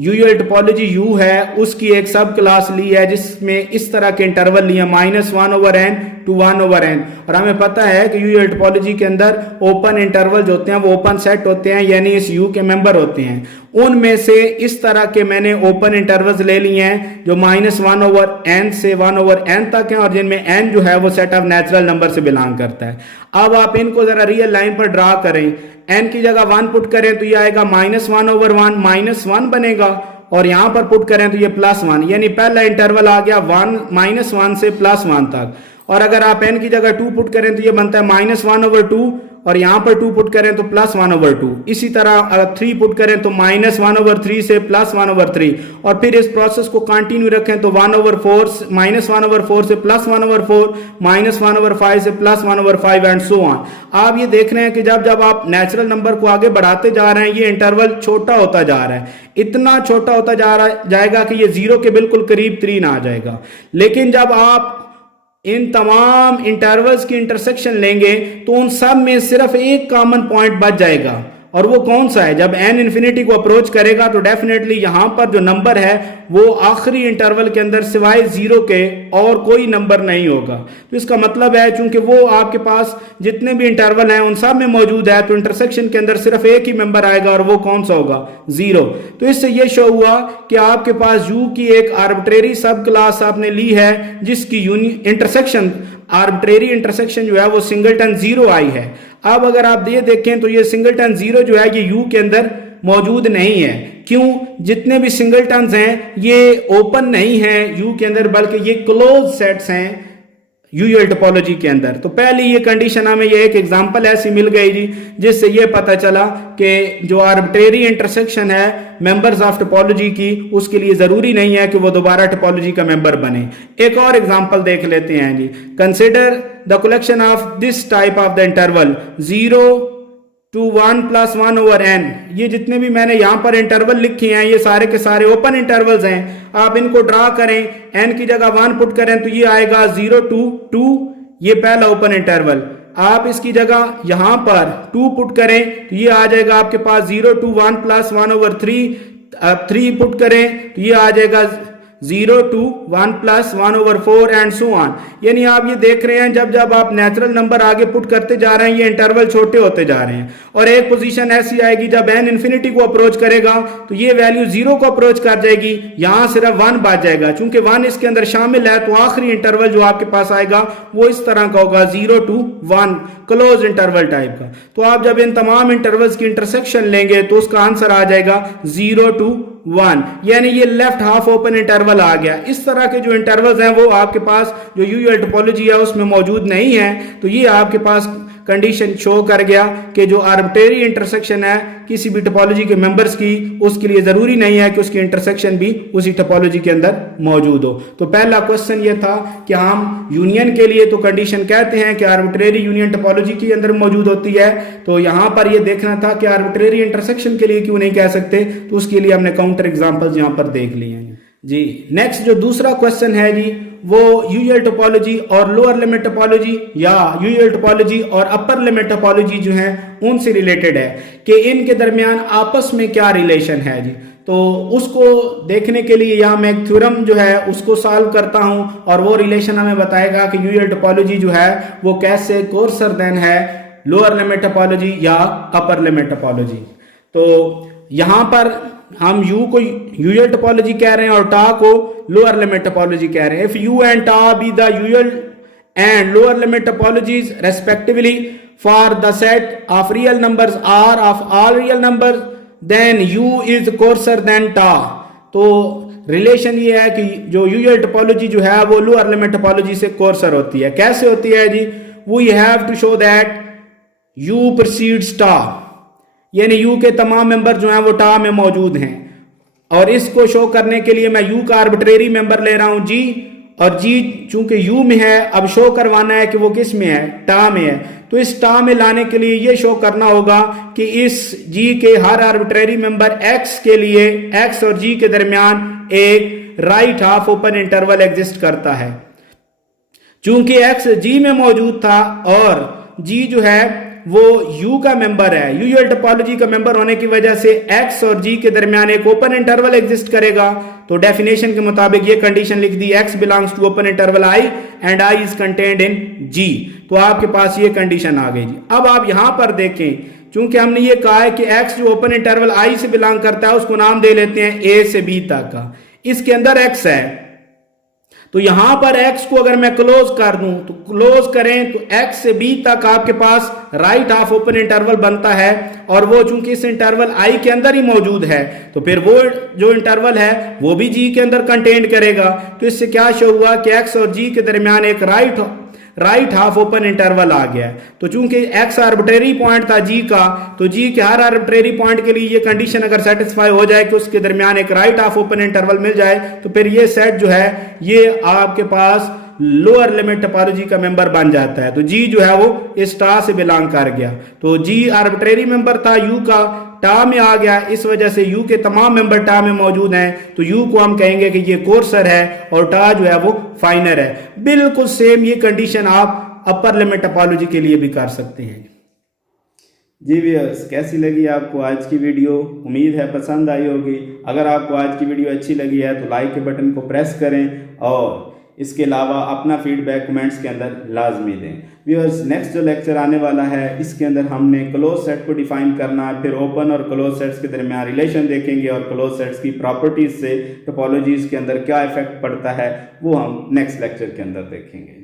यूजुअल टोपोलॉजी U है उसकी एक सब क्लास ली है जिसमें इस तरह के इंटरवल लिए -1/n to 1/n, और हमें पता है कि यूजुअल टोपोलॉजी के अंदर ओपन इंटरवल जो होते हैं वो ओपन सेट होते हैं, यानी इस U के मेंबर होते हैं। उनमें से इस तरह के मैंने ओपन इंटरवल्स ले लिए हैं जो -1/n से 1/n तक हैं और जिनमें n जो है वो सेट ऑफ नेचुरल नंबर से बिलोंग करता है। अब आप इनको जरा रियल लाइन पर ड्रा करें, n की जगह 1 पुट करें तो ये आएगा -1/1 -1 बनेगा, और यहां पर पुट करें तो ये +1, यानी पहला इंटरवल आ गया -1 से +1 तक। और अगर आप n की जगह 2 पुट करें तो ये बनता है -1/2, और यहां पर 2 पुट करें तो +1/2। इसी तरह अगर 3 पुट करें तो -1/3 से +1/3, और फिर इस प्रोसेस को कंटिन्यू रखें तो 1/4 -1/4 से +1/4 -1/5 से +1/5 एंड सो ऑन। आप ये देख रहे हैं कि जब जब आप नेचुरल नंबर को आगे बढ़ाते जा रहे हैं ये इंटरवल छोटा होता जा रहा है, इतना छोटा होता जाएगा कि ये 0 के बिल्कुल करीब 3 आ जाएगा। लेकिन जब आप इन तमाम इंटरवल्स की इंटरसेक्शन लेंगे तो उन सब में सिर्फ एक कॉमन पॉइंट बच जाएगा, और वो कौन सा है, जब n इन्फिनिटी को अप्रोच करेगा तो डेफिनेटली यहां पर जो नंबर है वो आखिरी इंटरवल के अंदर सिवाय 0 के और कोई नंबर नहीं होगा। तो इसका मतलब है चूंकि वो आपके पास जितने भी इंटरवल हैं उन सब में मौजूद है तो इंटरसेक्शन के अंदर सिर्फ एक ही मेंबर आएगा और वो कौन सा होगा, 0। तो इससे ये शो हुआ कि आपके पास U की एक आर्बिट्रेरी सब क्लास आपने ली है जिसकी इंटरसेक्शन आर्बिट्रेरी इंटरसेक्शन जो है वो सिंगलटन 0 आई है। अब अगर आप ये देखें तो ये सिंगलटन 0 जो है ये U के अंदर मौजूद नहीं है। क्यों? जितने भी सिंगलटन्स हैं ये ओपन नहीं है U के अंदर, बल्कि ये क्लोज सेट्स हैं यूजुअल टोपोलॉजी के अंदर। तो पहली ये कंडीशन हमें ये एक एग्जांपल ऐसी मिल गई जी जिससे ये पता चला कि जो आर्बिट्रेरी इंटरसेक्शन है मेंबर्स ऑफ टोपोलॉजी की उसके लिए जरूरी नहीं है कि वो दोबारा टोपोलॉजी का मेंबर बने। एक और एग्जांपल देख लेते हैं जी, consider the collection of this type of the interval 0 to 1 + 1/n। ये जितने भी मैंने यहां पर इंटरवल लिखे हैं ये सारे के सारे ओपन इंटरवल्स हैं। आप इनको ड्रा करें, n की जगह 1 पुट करें तो ये आएगा 0 to 2, ये पहला ओपन इंटरवल। आप इसकी जगह यहां पर 2 पुट करें तो ये आ जाएगा आपके पास 0 to 1 + 1/3। आप 3 पुट करें तो ये आ जाएगा 0 to 1 plus 1 over 4 and so on। यानी आप ये देख रहे हैं जब जब आप नेचुरल नंबर आगे पुट करते जा रहे हैं ये इंटरवल छोटे होते जा रहे हैं और एक पोजीशन ऐसी आएगी जब n इन्फिनिटी को अप्रोच करेगा तो ये वैल्यू 0 को अप्रोच कर जाएगी, यहां सिर्फ 1 बच जाएगा। चूंकि 1 इसके अंदर शामिल है तो आखिरी इंटरवल जो आपके पास आएगा वो इस तरह का होगा 0 to 1 क्लोज इंटरवल टाइप का। तो आप जब इन तमाम इंटरवल्स की इंटरसेक्शन लेंगे तो उसका आंसर आ जाएगा 0 to 1, यानी ये लेफ्ट हाफ ओपन इंटरवल आ गया। इस तरह के जो इंटरवल्स हैं वो आपके पास जो यूयूएल टोपोलॉजी है उसमें मौजूद नहीं है। तो ये आपके पास कंडीशन शो कर गया कि जो आर्बिट्रेरी इंटरसेक्शन है किसी भी टोपोलॉजी के मेंबर्स की, उसके लिए जरूरी नहीं है कि उसकी इंटरसेक्शन भी उसी टोपोलॉजी के अंदर मौजूद हो। तो पहला क्वेश्चन ये था कि हम यूनियन के लिए तो कंडीशन कहते हैं कि आर्बिट्रेरी यूनियन टोपोलॉजी के अंदर मौजूद होती है, तो यहां पर ये देखना था कि आर्बिट्रेरी इंटरसेक्शन के लिए क्यों नहीं कह सकते, तो उसके लिए हमने काउंटर एग्जांपल्स यहां पर देख लिए हैं जी। नेक्स्ट जो दूसरा क्वेश्चन है जी वो यूयूएल टोपोलॉजी और लोअर लिमिट टोपोलॉजी या यूयूएल टोपोलॉजी और अपर लिमिट टोपोलॉजी जो है उनसे रिलेटेड है कि इनके दरमियान आपस में क्या रिलेशन है जी। तो उसको देखने के लिए यहाँ मैं एक थ्योरम जो है उसको सॉल्व करता हूं और वो रिलेशन हमें बताएगा कि यूयूएल टोपोलॉजी जो है वो कैसे कोर्सर देन है लोअर लिमिट टोपोलॉजी या अपर लिमिट टोपोलॉजी। तो यहां पर हम यू को यूयूएल टोपोलॉजी कह रहे हैं और टा को लोअर लिमिट टोपोलॉजी कह रहे हैं। If U and tau be the usual and lower limit topologies respectively for the set of real numbers R of all real numbers then U is coarser than tau. तो relation ये है कि जो यूयूएल topology जो है वो lower limit topology से coarser होती है। कैसे होती है जी? We have to show that U precedes tau, यानी यू के तमाम मेंबर जो हैं वो टा में मौजूद हैं और इसको शो करने के लिए मैं यू का आर्बिट्रेरी मेंबर ले रहा हूं जी, और जी चूंकि यू में है अब शो करवाना है कि वो किस में है, टा में है। तो इस टा में लाने के लिए ये शो करना होगा कि इस जी के हर आर्बिट्रेरी मेंबर एक्स के लिए एक्स और जी के दरमियान एक right half open interval exist करता है। चूंकि एक्स जी में मौजूद था और जी जो है वो यू का मेंबर है, यूयूएल टोपोलॉजी का मेंबर होने की वजह से एक्स और जी के दरमियान एक ओपन इंटरवल एग्जिस्ट करेगा। तो डेफिनेशन के मुताबिक ये कंडीशन लिख दी, X belongs to open interval I and I is contained in G. तो आपके पास ये कंडीशन आ गई जी। अब आप यहां पर देखें, चूंकि हमने ये कहा है कि एक्स जो ओपन इंटरवल आई से बिलोंग करता है उसको नाम दे लेते हैं ए से बी तक का, इसके अंदर एक्स है। तो यहां पर x को अगर मैं क्लोज कर दूं तो क्लोज करें तो x से b तक आपके पास राइट हाफ ओपन इंटरवल बनता है और वो चूंकि इस इंटरवल i के अंदर ही मौजूद है तो फिर वो जो इंटरवल है वो भी g के अंदर कंटेन करेगा। तो इससे क्या शो हुआ कि x और g के दरमियान एक राइट हाफ ओपन इंटरवल आ गया है। तो चूंकि x आर्बिट्रेरी पॉइंट था g का, तो g के हर आर्बिट्रेरी पॉइंट के लिए ये कंडीशन अगर सेटिस्फाई हो जाए कि उसके दरमियान एक राइट हाफ ओपन इंटरवल मिल जाए तो फिर ये सेट जो है ये आपके पास लोअर लिमिट टोपोलॉजी का मेंबर बन जाता है। तो जी जो है वो इस टा से बिलोंग कर गया। तो जी आर्बिट्रेरी मेंबर था, यू का टा में आ गया, इस वजह से यू के तमाम मेंबर टा में मौजूद हैं। तो यू को हम कहेंगे कि ये कोर्सर है और टा जो है वो फाइनर है। बिल्कुल सेम ये कंडीशन आप अपर लिमिट टोपोलॉजी के लिए भी कर सकते हैं। जी व्यूअर्स, कैसी लगी आपको आज की वीडियो? उम्मीद है पसंद आई होगी। अगर आपको आज की वीडियो अच्छी लगी है तो लाइक के बटन को प्रेस करें और इसके अलावा अपना फीडबैक कमेंट्स के अंदर लाजमी दें। व्यूअर्स, नेक्स्ट जो लेक्चर आने वाला है इसके अंदर हमने क्लोज सेट को डिफाइन करना है, फिर ओपन और क्लोज सेट्स के दरमियान रिलेशन देखेंगे और क्लोज सेट्स की प्रॉपर्टीज से टोपोलॉजीज के अंदर क्या इफेक्ट पड़ता है वो हम नेक्स्ट लेक्चर के अंदर देखेंगे।